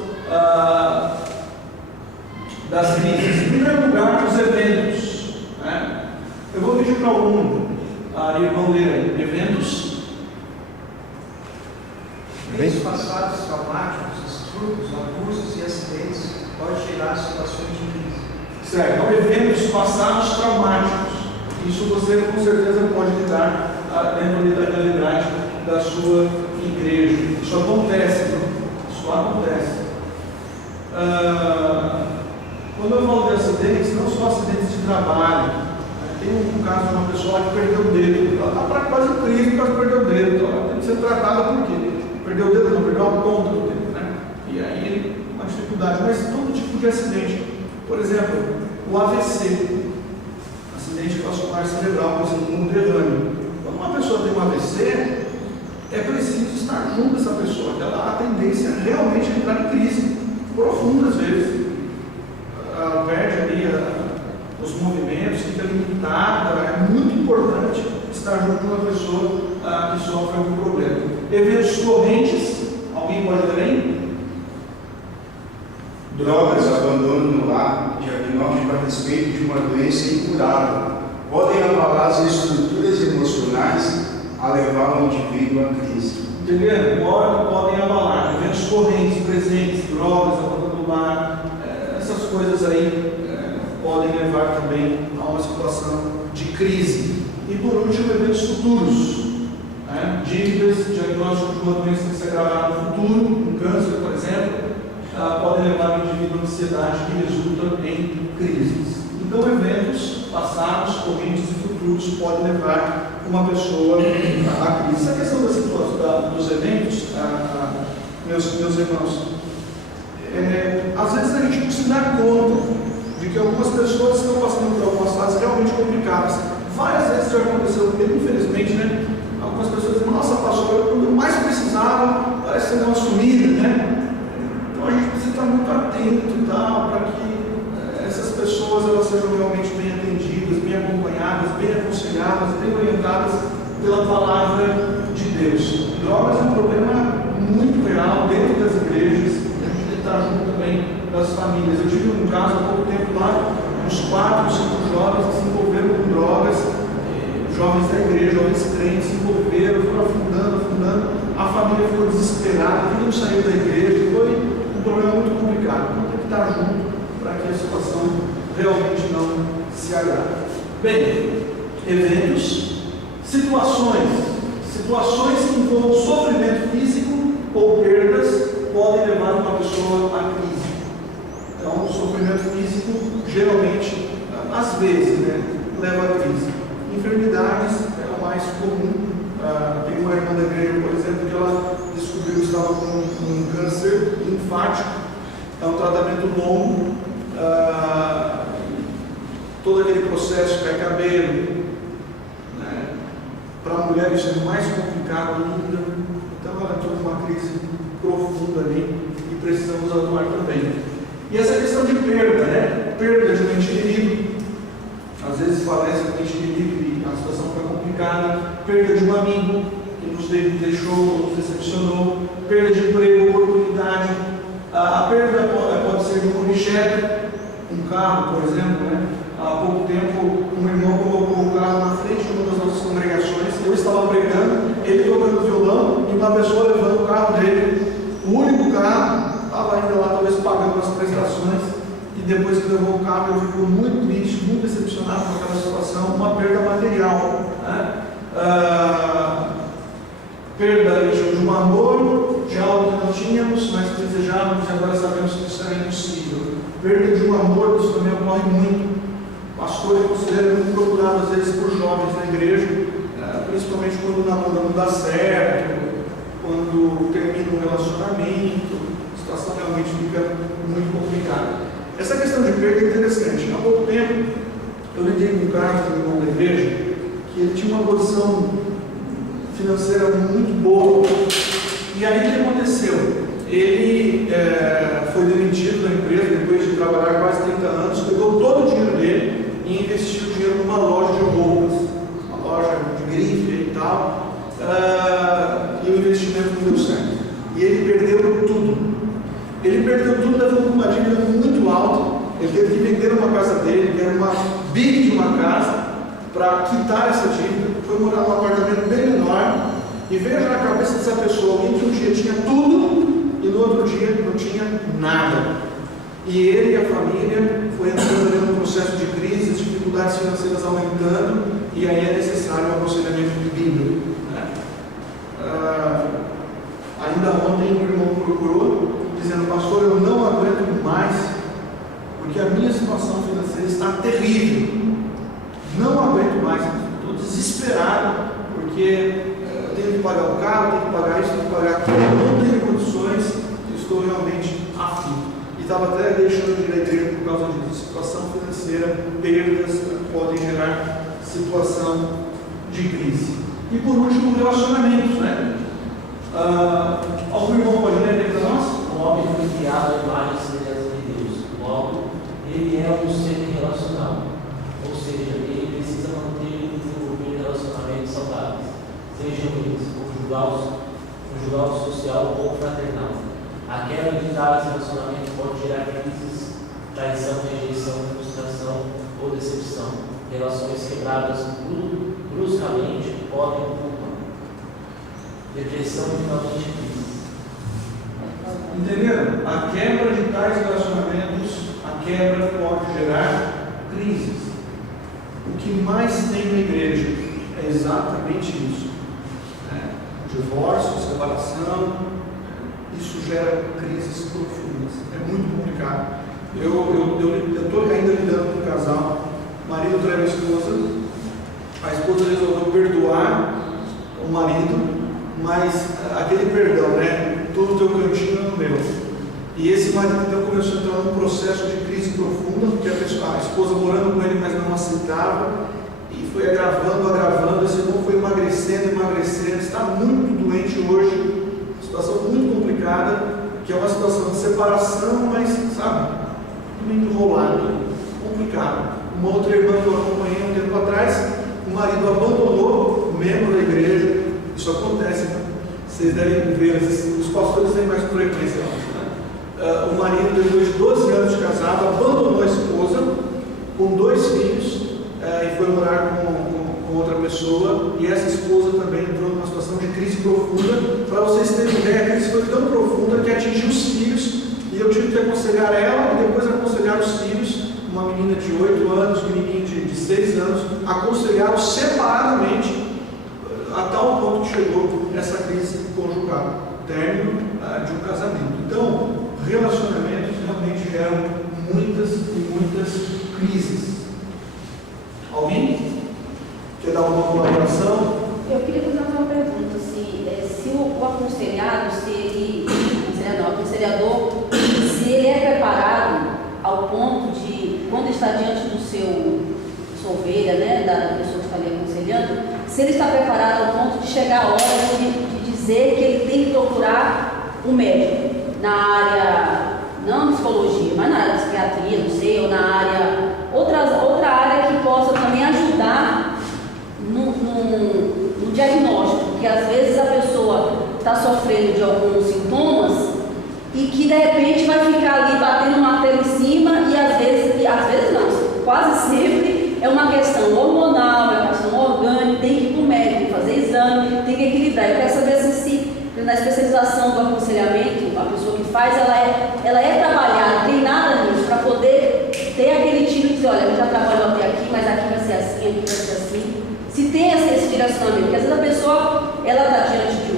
das crises. Em primeiro lugar, os eventos. Né? Eu vou pedir para algum irmão ler aí. Eventos passados traumáticos, surtos, abusos e acidentes podem gerar situações de crise. Certo, então, eventos passados traumáticos. Isso você com certeza pode lidar dentro da realidade da sua igreja. Isso acontece, não? Isso acontece. Quando eu falo de acidentes, não só acidentes de trabalho. Tem um caso de uma pessoa que perdeu o dedo. Ela está quase em crise por causa que perdeu o dedo. Então ela tem que ser tratada por quê? Perdeu o dedo, não, perdeu a ponta do dedo, né? E aí, uma dificuldade. Mas todo tipo de acidente. Por exemplo, o AVC, acidente vascular cerebral, por exemplo, um derrame. Quando uma pessoa tem um AVC, é preciso estar junto dessa pessoa, que ela há a tendência realmente a entrar em crise profunda às vezes. Ela perde ali os movimentos, fica limitada. É muito importante estar junto de uma pessoa que sofre algum problema. Eventos correntes, alguém pode ler aí? Drogas, abandono no lar, diagnóstico a respeito de uma doença incurável, podem abalar as estruturas emocionais a levar o indivíduo à crise. Entendendo? Podem abalar. Eventos correntes, presentes, drogas, abandono no lar, essas coisas aí podem levar também a uma situação de crise. E por último, eventos futuros. Dívidas, diagnóstico de uma doença que se agravará no futuro, um câncer, por exemplo, podem levar o indivíduo à ansiedade que resulta em crises. Então, eventos passados, correntes e futuros podem levar uma pessoa à crise. Essa questão dos eventos, meus irmãos, às vezes a gente não se dá conta de que algumas pessoas estão passando por algumas fases realmente complicadas. Várias vezes já aconteceu comigo, infelizmente, né? Algumas pessoas dizem, nossa, pastor, quando eu mais precisava, parece que você deu uma sumida, né? Então a gente precisa estar muito atento e tal, para que essas pessoas elas sejam realmente bem atendidas, bem acompanhadas, bem aconselhadas, bem orientadas pela palavra de Deus. Drogas é um problema muito real dentro das igrejas, e a gente tem que estar junto também das famílias. Eu tive um caso há pouco tempo lá, uns 4, 5 jovens que se envolveram com drogas, jovens da igreja, jovens crentes se envolveram, foram afundando, a família ficou desesperada, não saiu da igreja, foi um problema muito complicado. Então tem que estar junto para que a situação realmente não se agrave. Bem, eventos, situações que envolvam sofrimento físico ou perdas podem levar uma pessoa à crise. Então, o sofrimento físico geralmente, às vezes, leva à crise. Enfermidades é o mais comum. Tem uma irmã da igreja, por exemplo, que ela descobriu que estava com um câncer linfático. É um tratamento longo. Todo aquele processo, cai cabelo. Para a mulher isso é mais complicado ainda. Então ela entrou numa crise profunda ali e precisamos atuar também. E essa questão de perda, perda de um ente querido. Às vezes falece um ente querido e a situação fica complicada. Perda de um amigo que nos deixou, nos decepcionou, perda de emprego, oportunidade. A perda pode ser de um objeto, um carro, por exemplo, né? Há pouco tempo, um irmão colocou o carro na frente de uma das nossas congregações, eu estava pregando, ele tocando violão e uma pessoa levando o carro dele, o único carro, estava ainda lá talvez pagando as prestações, e depois que levou o carro eu fico muito triste, muito decepcionado com aquela situação, uma perda material, né? Perda de um amor, de algo que não tínhamos, mas que desejávamos e agora sabemos que isso era impossível. Perda de um amor, isso também ocorre muito. Pastor e conselheiro muito procurado às vezes por jovens na igreja, principalmente quando o namoro não dá certo, quando termina um relacionamento, a situação realmente fica muito complicada. Essa questão de perda é interessante. Há pouco tempo eu lidei com um cara, um irmão da igreja, que ele tinha uma posição financeira muito boa. E aí o que aconteceu? Ele foi demitido da empresa depois de trabalhar quase 30 anos, pegou todo o dinheiro dele e investiu o dinheiro numa loja de roupas, uma loja de grife e tal, e o investimento não deu certo. E ele perdeu tudo. Ele perdeu tudo, levando uma dívida muito alta. Ele teve que vender uma casa dele, que era uma big de uma casa, para quitar essa dívida. Foi morar num apartamento bem menor. E veja na cabeça dessa pessoa, alguém que um dia tinha tudo e no outro dia não tinha nada. E ele e a família foi entrando num processo de crise, as dificuldades financeiras aumentando, e aí é necessário um aconselhamento bíblico, né? Ainda ontem um irmão procurou, dizendo: pastor, eu não aguento mais, porque a minha situação financeira está terrível. Não aguento mais, estou desesperado, porque eu tenho que pagar o carro, tenho que pagar isso, tenho que pagar aquilo, não tenho condições, estou realmente aflito. E estava até deixando de ir à igreja por causa disso. Situação financeira, perdas podem gerar situação de crise. E por último, relacionamentos, né? Algum irmão pode ler para nós? O homem foi criado à imagem e semelhança de Deus. Logo, ele é um ser relacional. Ou seja, ele precisa manter e desenvolver relacionamentos saudáveis, sejam eles conjugal, social ou fraternal. A quebra de tais relacionamentos pode gerar crises, traição, rejeição, frustração ou decepção. Relações quebradas bruscamente podem culpar. Depressão e finalmente crise. Entenderam? A quebra de tais relacionamentos, a quebra pode gerar crises. O que mais tem na igreja é exatamente isso. Divórcio, separação, isso gera crises profundas. É muito complicado. Eu estou ainda lidando com um casal, o marido traiu a esposa resolveu perdoar o marido, mas aquele perdão, né? Todo o teu cantinho é no meu. E esse marido então começou a entrar num processo de crise profunda, porque a esposa morando com ele, mas não aceitava, e foi agravando, esse irmão foi emagrecendo, está muito doente hoje, situação muito complicada, que é uma situação de separação, mas, sabe, muito enrolado, complicado. Uma outra irmã que eu acompanhei um tempo atrás, o marido abandonou, membro da igreja, isso acontece, né? Vocês devem ver, os pastores têm mais frequência, né? O marido, depois de 12 anos de casado, abandonou a esposa com 2 filhos e foi morar com outra pessoa, e essa esposa também entrou numa situação de crise profunda. Para vocês terem ideia, a crise foi tão profunda que atingiu os filhos, e eu tive que aconselhar ela e depois aconselhar os filhos, uma menina de 8 anos, um menininho de 6 anos, aconselhá-los separadamente, a tal ponto que chegou essa crise conjugal, término de um casamento. Então, relacionamentos realmente geram muitas e muitas crises. Alguém quer dar uma colaboração? Eu queria fazer uma pergunta, se o aconselhado, o aconselhador, se ele é preparado ao ponto de, quando está diante do sua ovelha, né, da pessoa que está ali aconselhando, se ele está preparado ao ponto de chegar a hora de dizer que ele tem que procurar um médico na área, não psicologia, mas na área de psiquiatria, não sei, ou na área, outra área que possa também ajudar no diagnóstico, porque às vezes a pessoa está sofrendo de alguns sintomas e que de repente vai ficar ali batendo o martelo em cima e às vezes não, quase sempre é uma questão hormonal, é uma questão orgânica, tem que ir para o médico, fazer exame, tem que equilibrar. Eu quero saber se na especialização do aconselhamento, a pessoa que faz, ela é trabalhada, treinada nisso, para poder ter aquele tiro de dizer, olha, eu já trabalhou até aqui, mas aqui vai ser assim, aqui vai ser assim. Se tem esse direcionamento, porque às vezes a pessoa, ela está diante de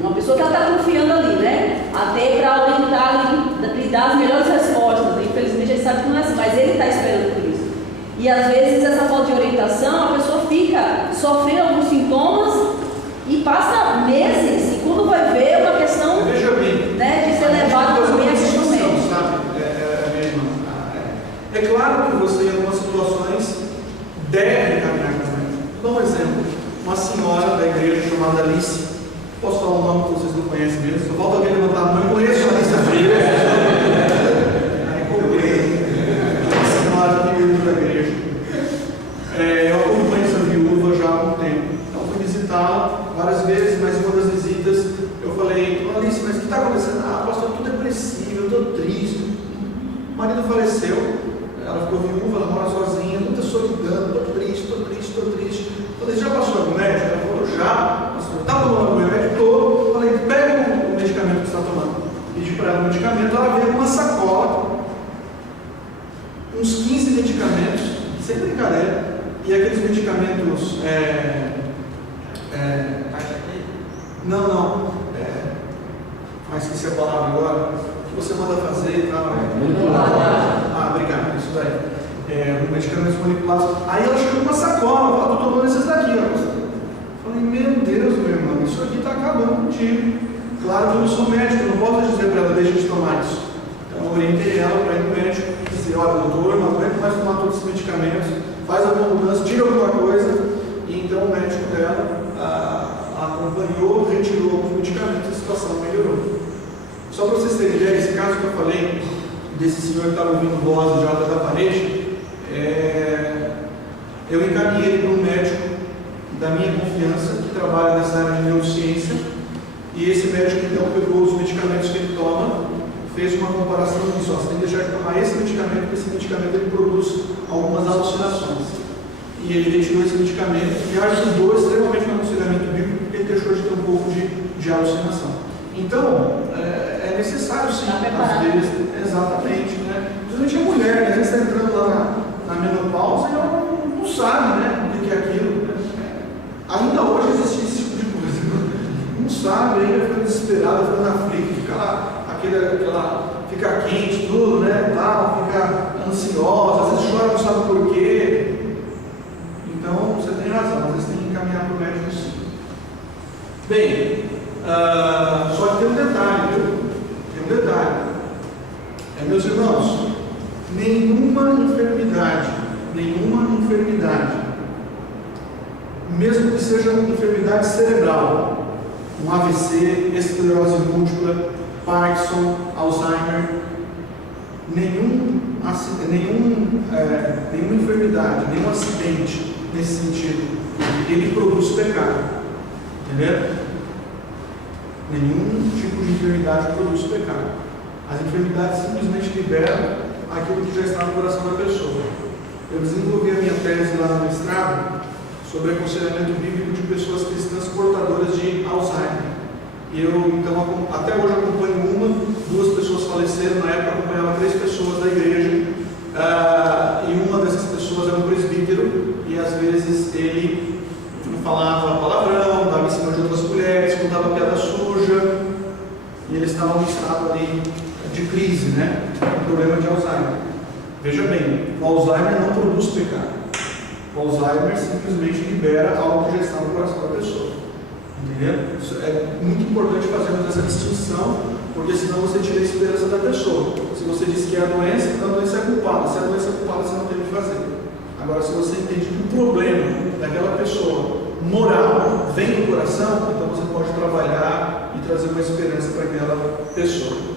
uma pessoa que ela está confiando ali, né? Até para orientar, lhe dar as melhores respostas. Infelizmente ele sabe que não é assim, mas ele está esperando por isso. E às vezes essa falta de orientação, a pessoa fica sofrendo alguns sintomas e passa meses, e quando vai ver é uma questão, veja bem, né, de ser levado para o meio médico. Minha irmã, é claro que você, em algumas situações, deve caminhar com o médico. Vou dar um exemplo. Uma senhora da igreja chamada Alice, posso falar um nome que vocês não conhecem mesmo? Só falta alguém levantar a mão. Eu conheço a Alice Freire. Aí comprei. Uma senhora viúva da igreja. Eu acompanho essa viúva já há algum tempo. Então fui visitá-la várias vezes, mas em uma das visitas eu falei, Alice, mas o que está acontecendo? Ah, pastor, eu estou depressiva, eu estou triste. O marido faleceu, ela ficou viúva, ela mora sozinha, muita solidão, estou triste. Falei, já passou algum médico? Ela falou, já. Está tomando algum remédio? Estou. Falei, pega o medicamento que você está tomando. Pedi para ela o medicamento, ela veio com uma sacola, uns 15 medicamentos, sem brincadeira, e aqueles medicamentos, esqueci a palavra agora, que você manda fazer e tal. Obrigado, isso daí. Medicamentos manipulados. Aí ela chegou com uma sacola, falou, estou tomando esses daqui, ó. Falei, meu Deus, meu irmão, isso aqui está acabando contigo. Claro que eu não sou médico, eu não posso dizer para ela, deixa de tomar isso. Então eu orientei ela para ir no médico e dizer, olha, doutor, eu não aguento mais tomar todos esses medicamentos, faz alguma mudança, tira alguma coisa. E então o médico dela acompanhou, retirou alguns medicamentos e a situação melhorou. Só para vocês terem ideia, esse caso que eu falei, desse senhor que estava ouvindo voz de alta da parede, eu encaminhei ele para um médico da minha confiança, que trabalha nessa área de neurociência, e esse médico então pegou os medicamentos que ele toma, fez uma comparação e disse, você tem que deixar de tomar esse medicamento, porque esse medicamento ele produz algumas alucinações. E ele retirou esse medicamento e ajudou extremamente no aconselhamento bíblico, porque ele deixou de ter um pouco de alucinação. Então, é necessário sim, às vezes, exatamente, né? Principalmente a mulher, né? Às vezes está entrando lá na menopausa e ela não sabe, né, o que é aquilo. Né? Ainda hoje existe esse tipo de coisa, não sabe, ainda fica desesperada, fica aflita, fica lá, fica quente, tudo, né, tal, fica ansiosa, às vezes chora, não sabe por quê. Então, você tem razão, às vezes tem que encaminhar para o médico sim. Bem, só que tem um detalhe, viu? Tem um detalhe. Meus irmãos, nenhuma enfermidade, mesmo que seja uma enfermidade cerebral, um AVC, esclerose múltipla, Parkinson, Alzheimer, nenhuma enfermidade, nenhum acidente nesse sentido, ele produz pecado, entendeu? Nenhum tipo de enfermidade produz pecado. As enfermidades simplesmente liberam aquilo que já está no coração da pessoa. Eu desenvolvi a minha tese lá no mestrado sobre aconselhamento bíblico de pessoas cristãs portadoras de Alzheimer. E eu, então, até hoje acompanho duas pessoas faleceram, na época acompanhava 3 pessoas da igreja, e uma dessas pessoas era um presbítero, e às vezes ele falava palavrão, dava em cima de outras mulheres, contava piada suja, e eles estavam em estado ali de crise, né? Um problema de Alzheimer. Veja bem, o Alzheimer não produz pecado. O Alzheimer simplesmente libera algo que já está no coração da pessoa. Entendeu? Isso é muito importante fazermos essa distinção, porque senão você tira a esperança da pessoa. Se você diz que é a doença, então a doença é culpada. Se a doença é culpada, você não tem o que fazer. Agora, se você entende que o problema daquela pessoa moral vem do coração, então você pode trabalhar e trazer uma esperança para aquela pessoa.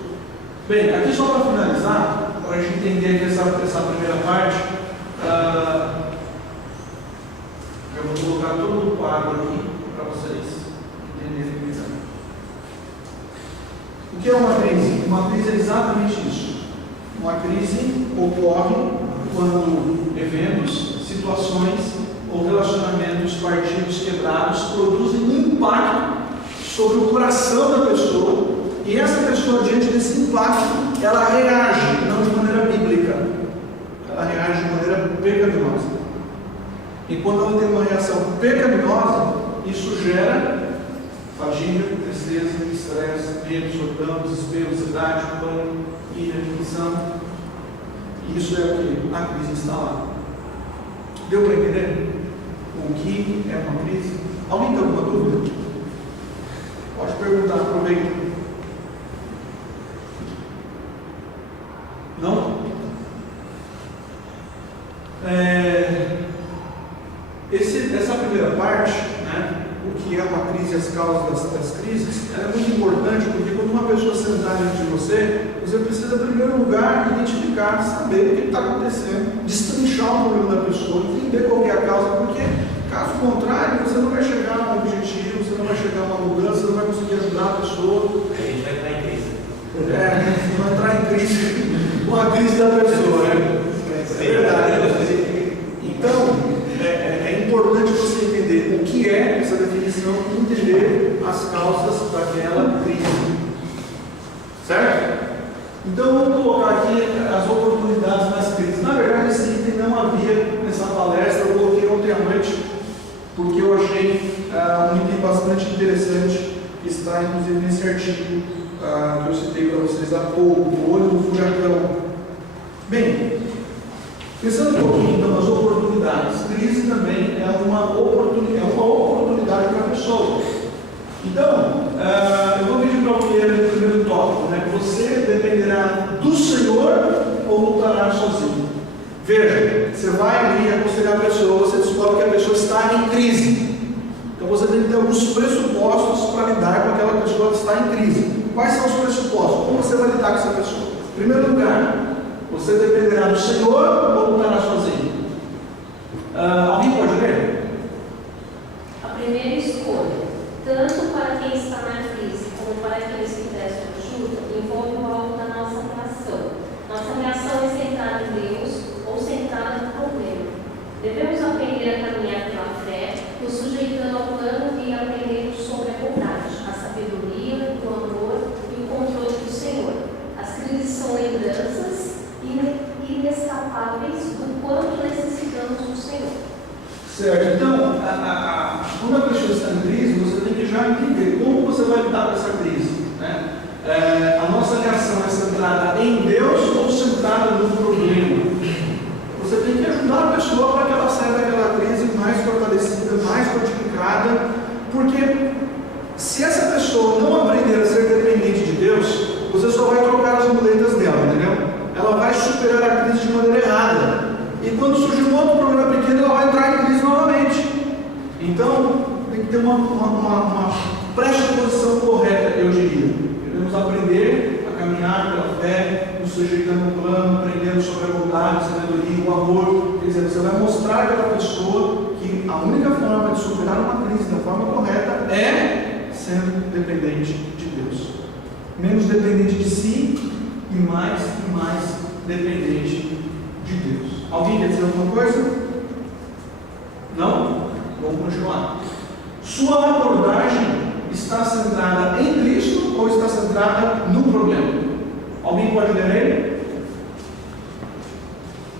Bem, aqui só para finalizar, para a gente entender essa primeira parte, eu vou colocar todo o quadro aqui para vocês entenderem melhor. O que é uma crise? Uma crise é exatamente isso. Uma crise ocorre quando eventos, situações ou relacionamentos, partidos quebrados produzem um impacto sobre o coração da pessoa, e essa pessoa, diante desse impacto, ela reage, não de maneira bíblica, ela reage de maneira pecaminosa. E quando ela tem uma reação pecaminosa, isso gera fadiga, tristeza, estresse, medo, solidão, desespero, ansiedade, pânico, ira, aflição. E isso é o que a crise está lá. Deu para entender o que é uma crise? Alguém tem alguma dúvida? Pode perguntar, aproveita. Não? Essa primeira parte, né, o que é uma crise e as causas das crises, ela é muito importante, porque quando uma pessoa sentar diante de você, você precisa, em primeiro lugar, identificar, saber o que está acontecendo, destrinchar o problema da pessoa, entender qual é a causa, porque, caso contrário, você não vai chegar a um objetivo, você não vai chegar a uma mudança, você não vai conseguir ajudar a pessoa. A gente vai entrar em crise. Você vai entrar em crise com a crise da pessoa, né? É verdade. Então, é importante você entender o que é essa definição e entender as causas daquela crise. Certo? Então, vamos colocar aqui as oportunidades das crises. Na verdade, esse item não havia nessa palestra, eu coloquei ontem à noite, porque eu achei um item bastante interessante, que está inclusive nesse artigo que eu citei para vocês há pouco, o olho do furacão. Bem, pensando um pouquinho então nas oportunidades, crise também é uma oportunidade para a pessoa. Então, eu vou pedir para o primeiro tópico, né? Você dependerá do Senhor ou lutará sozinho? Veja, você vai ali aconselhar a pessoa, você descobre que a pessoa está em crise. Então você tem que ter alguns pressupostos para lidar com aquela pessoa que está em crise. Quais são os pressupostos? Como você vai lidar com essa pessoa? Em primeiro lugar, você dependerá do Senhor ou lutará sozinho? Alguém pode ler? A primeira escolha, tanto para quem está na crise como para aqueles que prestam ajuda, envolve o alvo da nossa reação. Nossa reação é centrada em Deus ou centrada no problema. Devemos aprender a caminhar pela fé, nos sujeitando ao plano e aprendendo sobre a bondade, a sabedoria, o amor e o controle do Senhor. As crises são lembranças inescapáveis do quanto necessitamos do Senhor. Certo. Então, quando a pessoa está em crise, você tem que já entender como você vai lidar com essa crise, né? A nossa reação é centrada em Deus ou centrada no problema? Você tem que ajudar a pessoa para que ela saia daquela crise mais fortalecida, mais fortificada, porque se essa pessoa não aprender a ser dependente de Deus, você só vai trocar as muletas dela, entendeu? Ela vai superar a crise de maneira errada. E quando surgir um outro problema pequeno, ela vai entrar em crise novamente. Então, tem que ter uma predisposição correta, eu diria. Devemos aprender a caminhar pela fé, nos sujeitando ao plano, aprendendo sobre a bondade, a sabedoria, o amor. Quer dizer, você vai mostrar àquela pessoa que a única forma de superar uma crise da forma correta é sendo dependente de Deus. Menos dependente de si e mais dependente de Deus. Alguém quer dizer alguma coisa? Não? Vamos continuar. Sua abordagem está centrada em Cristo ou está centrada no problema? Alguém pode ler ele?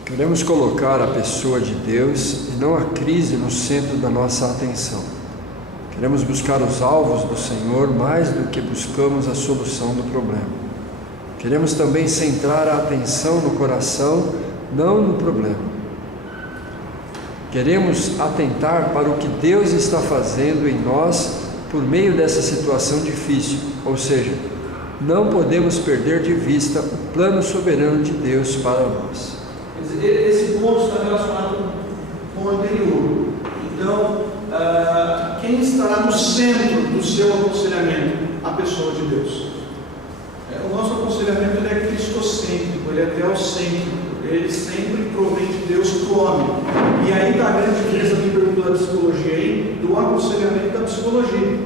Queremos colocar a pessoa de Deus e não a crise no centro da nossa atenção. Queremos buscar os alvos do Senhor mais do que buscamos a solução do problema. Queremos também centrar a atenção no coração, não no problema. Queremos atentar para o que Deus está fazendo em nós por meio dessa situação difícil, ou seja, não podemos perder de vista o plano soberano de Deus para nós. Esse ponto está relacionado com o anterior. Então, quem estará no centro do seu aconselhamento? A pessoa de Deus. O nosso aconselhamento ele é cristocêntrico, ele é teocêntrico, ele sempre provém de Deus para o homem. E aí está a grande diferença que perguntou da psicologia aí, do aconselhamento da psicologia.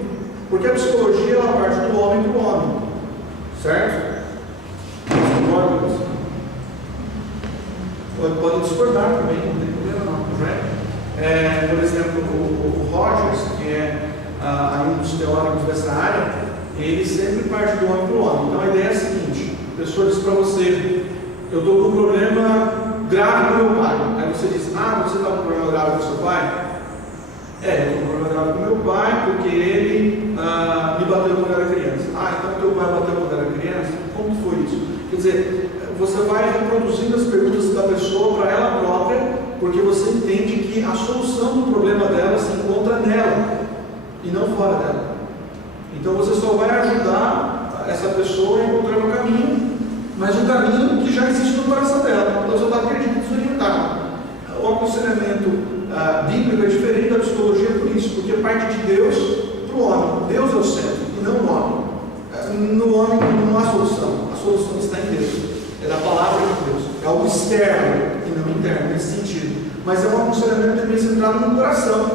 Porque a psicologia ela parte do homem para o homem. Certo? Concordam? Pode discordar também, não tem problema não, né? Por exemplo, o Rogers, que é um dos teóricos dessa área, ele sempre parte do homem para o homem. Então a ideia é a seguinte: a pessoa diz para você, eu estou com um problema grave com meu pai. Aí você diz, você está com um problema grave com seu pai? Eu estou com um problema grave com meu pai porque ele me bateu quando eu era criança. Então teu pai bateu quando era criança? Como foi isso? Quer dizer, você vai reproduzindo as perguntas da pessoa para ela própria, porque você entende que a solução do problema dela se encontra nela e não fora dela. Então você só vai ajudar essa pessoa a encontrar o caminho, mas um caminho que já existe no coração dela. Então você está perdido, desorientado. O aconselhamento bíblico é diferente da psicologia por isso, porque parte de Deus para o homem. Deus é o centro e não o homem. No homem não há solução, a solução está em Deus, é da palavra de Deus, é algo externo e não interno, nesse sentido. Mas é um aconselhamento também centrado no coração,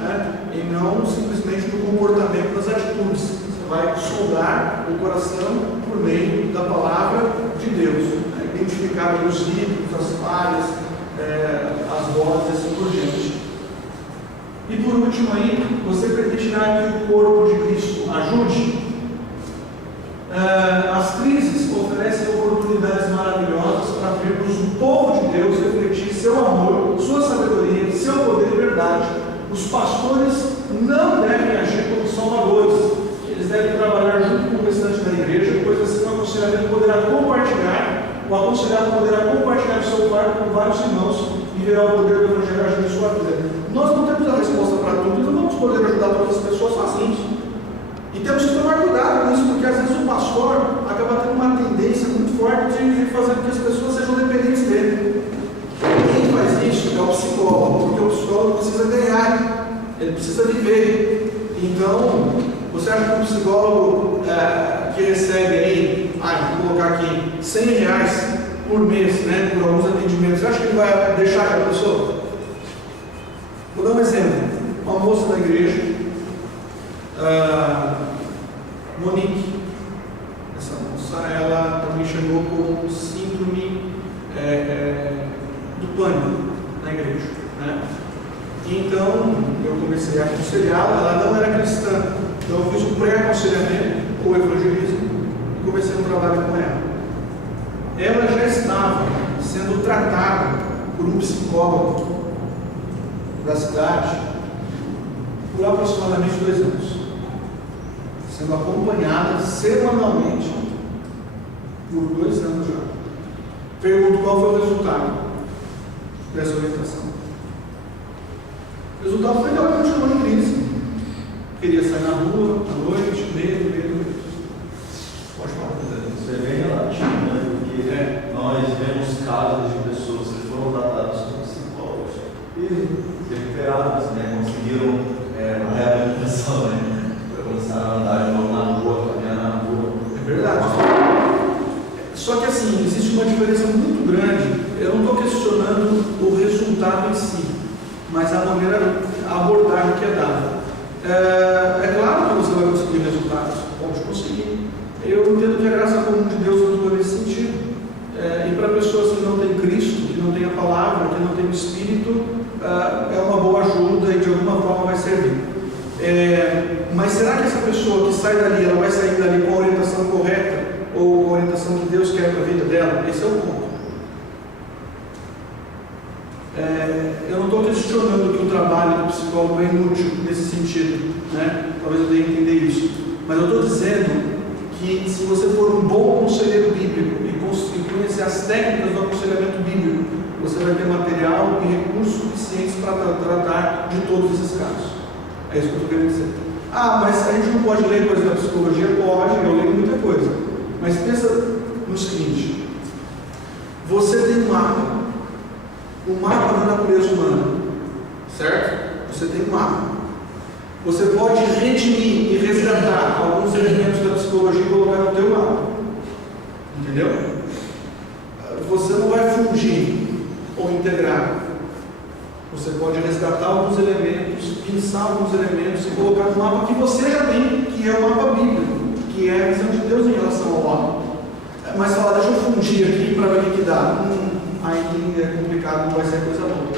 né? E não simplesmente no comportamento, nas atitudes. Você vai sondar o coração por meio da palavra de Deus, né? Identificar os livros, as falhas, as vozes e assim por diante. E por último aí, você permitirá que o corpo de Cristo ajude? As crises oferecem oportunidades maravilhosas para vermos o povo de Deus refletir seu amor, sua sabedoria, seu poder e verdade. Os pastores não devem agir como salvadores, eles devem trabalhar junto com o restante da igreja, pois assim o aconselhamento poderá compartilhar, o aconselhado poderá compartilhar o seu quarto com vários irmãos e verá o poder do Evangelho agir em sua vida. Nós não temos a resposta para tudo, então não vamos poder ajudar todas as pessoas sozinhos. E temos que tomar cuidado com isso, porque às vezes o pastor acaba tendo uma tendência muito forte de fazer com que as pessoas sejam dependentes dele. Quem faz isso é o psicólogo, porque o psicólogo precisa ganhar, ele precisa viver. Então, você acha que um psicólogo que recebe aí, vou colocar aqui, R$100 por mês, né, por alguns atendimentos, você acha que ele vai deixar aquela pessoa? Vou dar um exemplo. Uma moça da igreja, Monique, essa moça, ela também chegou com síndrome do pânico na igreja, né? Então eu comecei a aconselhá-la. Ela não era cristã, então eu fiz um pré-aconselhamento ou evangelismo e comecei um trabalho com ela. Ela já estava sendo tratada por um psicólogo da cidade por aproximadamente 2 anos, sendo acompanhada semanalmente por 2 anos já. Pergunto qual foi o resultado dessa orientação. O resultado foi que ela continuou em crise. Queria sair na rua, à noite, medo. Pode falar. Isso é bem relativo, né? Porque nós vemos casos de pessoas que foram tratadas como psicólogos e se recuperaram, né? Conseguiram a reabilitação, né? Começaram a andar de novo na rua, caminhar na rua. É verdade. Só que assim, existe uma diferença muito grande. Eu não estou questionando o resultado em si, mas a maneira, a abordagem que é dada. É claro que você vai conseguir resultados, pode conseguir. Eu entendo que a graça comum de Deus atua nesse sentido. E para pessoas que não têm Cristo, que não têm a palavra, que não têm o Espírito, é uma boa ajuda e de alguma forma vai servir. Mas será que essa pessoa que sai dali, ela vai sair dali com a orientação correta ou com a orientação que Deus quer para a vida dela? Esse é o ponto. Eu não estou questionando que o trabalho do psicólogo é inútil nesse sentido, né? Talvez eu tenha que entender isso, mas eu estou dizendo que se você for um bom conselheiro bíblico e conhecer as técnicas do aconselhamento bíblico, você vai ter material e recursos suficientes para tratar de todos esses casos. É isso que eu estou querendo dizer. Mas a gente não pode ler coisas da psicologia? Pode, eu leio muita coisa. Mas pensa no seguinte: você tem um mapa da natureza humana, certo? Você tem um mapa. Você pode redimir e resgatar alguns elementos da psicologia e colocar no teu mapa. Entendeu? Você não vai fugir ou integrar. Você pode resgatar alguns elementos, pensar alguns elementos e colocar no mapa que você já tem, que é o mapa bíblico, que que é a visão de Deus em relação ao homem. Mas falar, deixa eu fundir aqui para ver o que dá. Aí é complicado, não vai ser coisa boa.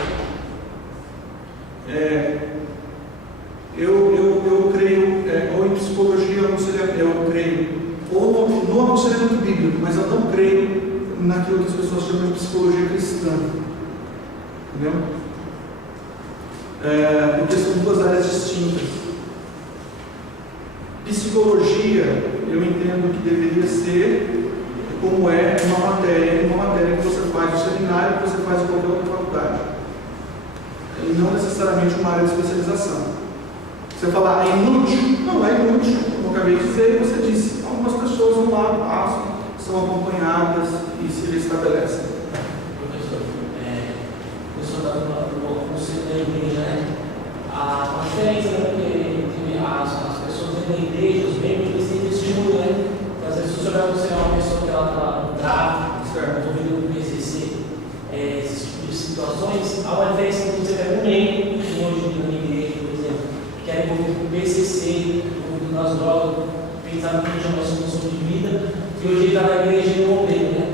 Eu creio, ou em psicologia, eu creio, ou no aconselhamento bíblico, mas eu não creio naquilo que as pessoas chamam de psicologia cristã. Entendeu? Porque são duas áreas distintas. Psicologia, eu entendo que deveria ser como é uma matéria que você faz no seminário, que você faz em qualquer outra faculdade. E não necessariamente uma área de especialização. Você falar, é inútil? Não é inútil. Como eu acabei de dizer, você disse, algumas pessoas vão lá, passam, são acompanhadas e se restabelecem. Professor, o senhor está no conselho da igreja, né? A diferença entre as pessoas dentro da igreja, os membros, eles têm um estímulo, né? Às vezes, se o senhor vai aconselhar uma pessoa que ela está no tráfico, envolvida no PCC, esse tipo de situações, há uma diferença entre você pega um membro, hoje na minha igreja, por exemplo, que é envolvido com PCC, envolvido nas drogas, pensando que chama uma solução de vida, e hoje ele está na igreja e não odeia, né?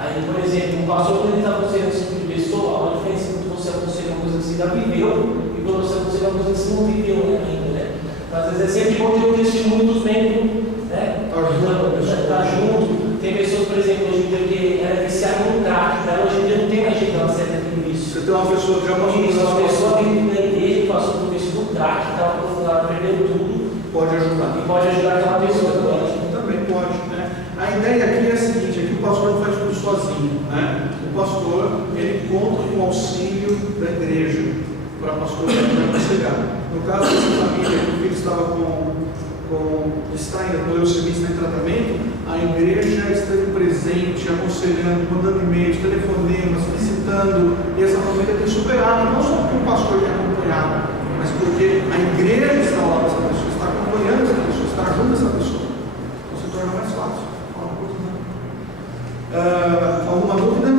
Aí, por exemplo, um pastor, quando ele está aconselhando esse tipo de pessoa, há uma diferença entre você aconselhar uma coisa que você já viveu e quando você aconselha uma coisa que você não viveu ainda, né? Às vezes é sempre bom ter um estímulo dos membros, né? Tá junto. Tem pessoas, por exemplo, hoje em dia que era viciada no tráfico, ela hoje em dia não tem mais jeito, ela serve tudo isso. Você tem uma pessoa que já passou por uma pessoa dentro da igreja que passou por isso no tráfico, estava aprofundada, perdeu tudo. Pode ajudar. E pode ajudar aquela pessoa também. Também pode, né? A ideia aqui é a seguinte, é que o pastor não faz tudo sozinho, né? O pastor, ele conta com o auxílio da igreja para o pastor aconselhar. No caso dessa família, que o filho estava está em leucemia, está em tratamento, a igreja esteve presente, aconselhando, mandando e-mails, telefonemas, visitando, e essa família tem superado, não só porque o pastor tem acompanhado, mas porque a igreja está lá com essa pessoa, está acompanhando essa pessoa, está ajudando essa pessoa. Então se torna mais fácil. Alguma dúvida?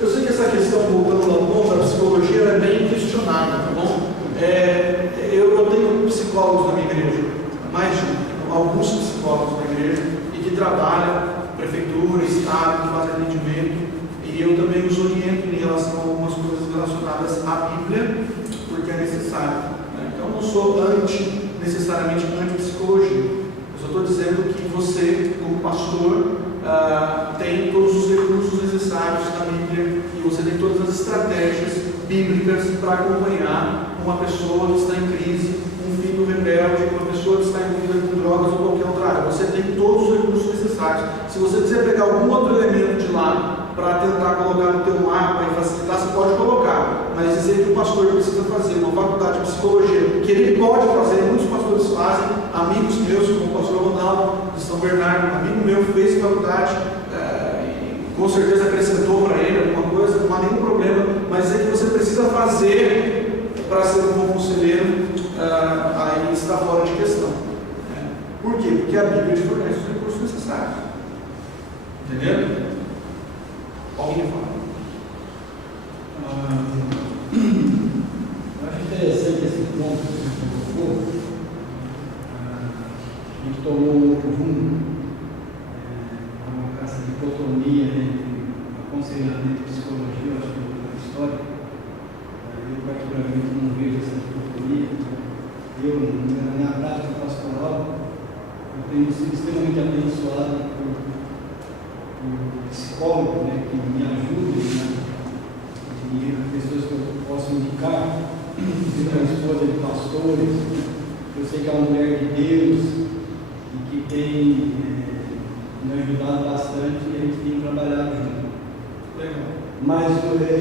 Eu sei que essa questão, voltando ao ponto da psicologia, ela é bem questionada, tá bom? Eu tenho psicólogos na minha igreja, alguns psicólogos na igreja, e que trabalham, prefeitura, estado, que fazem atendimento, e eu também os oriento em relação a algumas coisas relacionadas à Bíblia, porque é necessário. Né? Então, eu não sou necessariamente anti-psicologia. Eu só estou dizendo que você, como pastor, tem todos os recursos necessários da Bíblia e você tem todas as estratégias bíblicas para acompanhar uma pessoa que está em crise, um filho rebelde, uma pessoa que está envolvida com drogas ou qualquer outra área. Você tem todos os recursos necessários. Se você quiser pegar algum outro elemento de lá para tentar colocar no teu mapa e facilitar, você pode colocar. Mas dizer que o pastor precisa fazer uma faculdade de psicologia, que ele pode fazer, muitos pastores fazem, amigos meus, como o pastor Ronaldo de São Bernardo, amigo meu fez faculdade, com certeza acrescentou para ele alguma coisa, não há nenhum problema, mas dizer que você precisa fazer para ser um bom conselheiro, aí está fora de questão. Por quê? Porque a Bíblia te fornece os recursos necessários. Entendeu? Alguém fala? Eu acho interessante esse ponto que você colocou. A gente tomou um outro rumo, essa dicotomia entre aconselhamento e psicologia, eu acho que é outra história. Eu particularmente não vejo essa dicotomia. Eu, na minha prática pastoral, eu tenho sido extremamente abençoado por psicólogos, né, que me ajudam, né, e pessoas que eu posso indicar, seja a esposa de pastores. Eu sei que é uma mulher de Deus e que tem me ajudado bastante e a gente tem trabalhado junto. Mas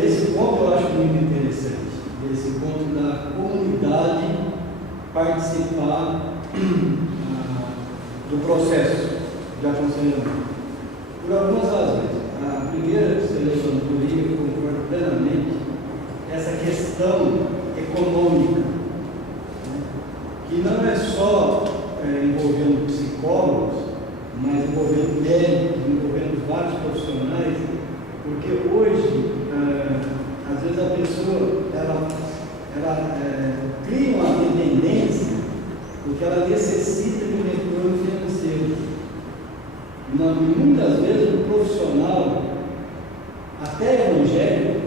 esse ponto eu acho muito interessante, esse ponto da comunidade participar do processo de aconselhamento. Por algumas razões. A primeira que você levantou aí, eu concordo plenamente, essa questão econômica, né? Que não é só envolvendo psicólogos, mas envolvendo médicos, envolvendo vários profissionais, porque hoje, às vezes a pessoa ela cria uma dependência porque ela necessita de um retorno financeiro. muitas vezes o profissional, até evangélico,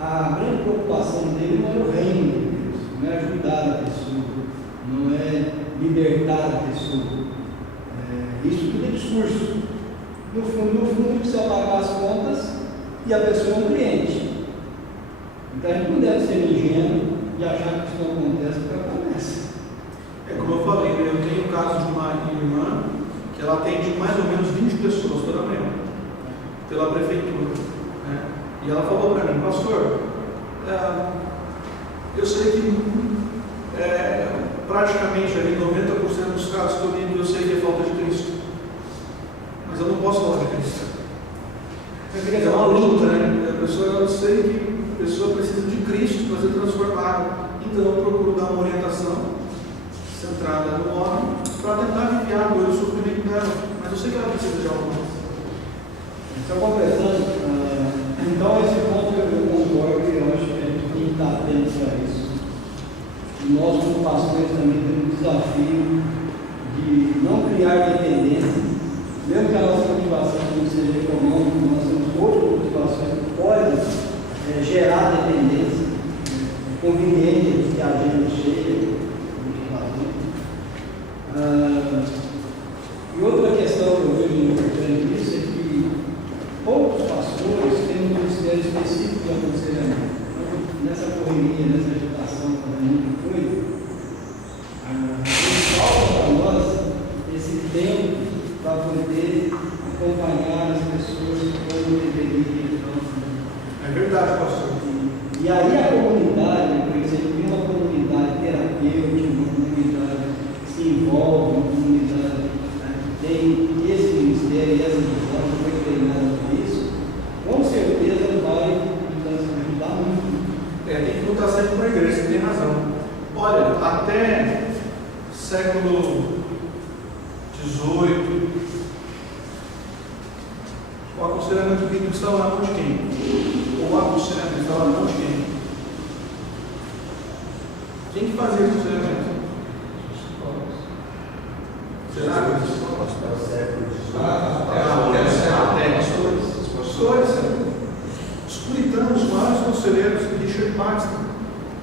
a grande preocupação dele não é o reino de Deus, não é ajudar a pessoa, não é libertar a pessoa. Isso tudo é discurso. No fundo, precisa pagar as contas e a pessoa é um cliente. Então a gente não deve ser ingênuo e achar que isso não acontece porque acontece. Como eu falei, eu tenho o caso de uma irmã que ela atende mais ou menos 20 pessoas toda manhã, pela prefeitura. Né? E ela falou para mim, pastor, eu sei que praticamente ali 90% dos casos que eu lido, eu sei que é falta de Cristo. Mas eu não posso falar de Cristo. É uma luta, né? Eu sei que a pessoa precisa de Cristo para ser transformada. Então eu procuro dar uma orientação centrada no homem para tentar aliviar a dor e o sofrimento dela. Mas eu sei que ela precisa de algo mais. Então, completando, então esse ponto eu concordo e eu acho que a gente tem que estar atento para isso. E nós, como pastores, também temos um desafio de não criar dependência, mesmo que a nossa motivação não seja econômica, nós temos outras motivações que podem gerar dependência, conveniente de agenda cheia. E outra questão que eu vejo importante nisso é que poucos pastores têm um ministério específico de aconselhamento. Então, nessa correria, nessa agitação que foi, falta para nós esse tempo para poder acompanhar as pessoas como deveria. É verdade, pastor. E aí a comunidade, por exemplo, tem uma comunidade terapêutica, uma comunidade que se envolve, uma comunidade que tem esse ministério e essa visão, que foi treinada para isso, com certeza vai nos ajudar muito. Tem que lutar sempre com a igreja, você tem razão. Olha, até século XVIII, o aconselhamento bíblico estava na mão de quem? O aconselhamento estava na mão de quem? Quem que fazia o aconselhamento? Será? Pastores. Os puritanos, os maiores conselheiros, Richard Baxter,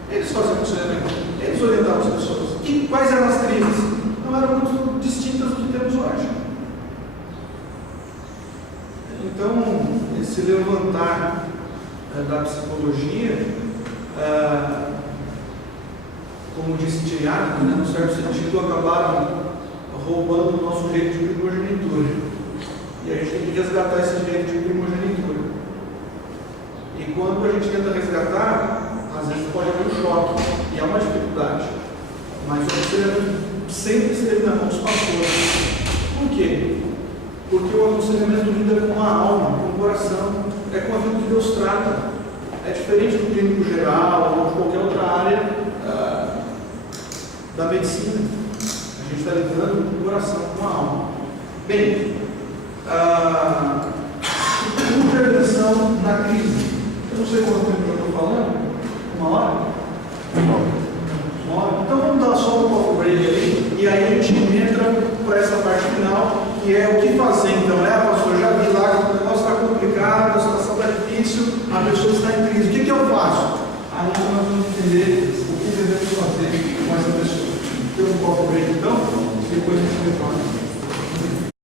eles faziam aconselhamento, eles orientavam as pessoas. E quais eram as crises? Não eram muito distintas do que temos hoje. Então, esse levantar da psicologia, como disse Tiago, né, no certo sentido, acabaram roubando o nosso direito de primogenitura. E a gente tem que resgatar esse direito de primogenitura. E quando a gente tenta resgatar, às vezes pode haver um choque, e é uma dificuldade. Mas o aconselhamento sempre esteve na mão dos pastores. Por quê? Porque o aconselhamento lida com a alma, com o coração, é com aquilo que Deus trata. É diferente do clínico geral ou de qualquer outra área da medicina. A gente está lidando com o coração, com a alma. Bem, intervenção na crise. Eu não sei quanto tempo eu estou falando. 1 hora? 1 hora? Então vamos dar só um pouco break ali e aí a gente entra para essa parte final, que é o que fazer. Então, pastor, já vi lá que o negócio está complicado, a situação está difícil, a pessoa está em crise. O que eu faço? Aí nós vamos entender o que devemos fazer com essa pessoa. Tem um pouco break então?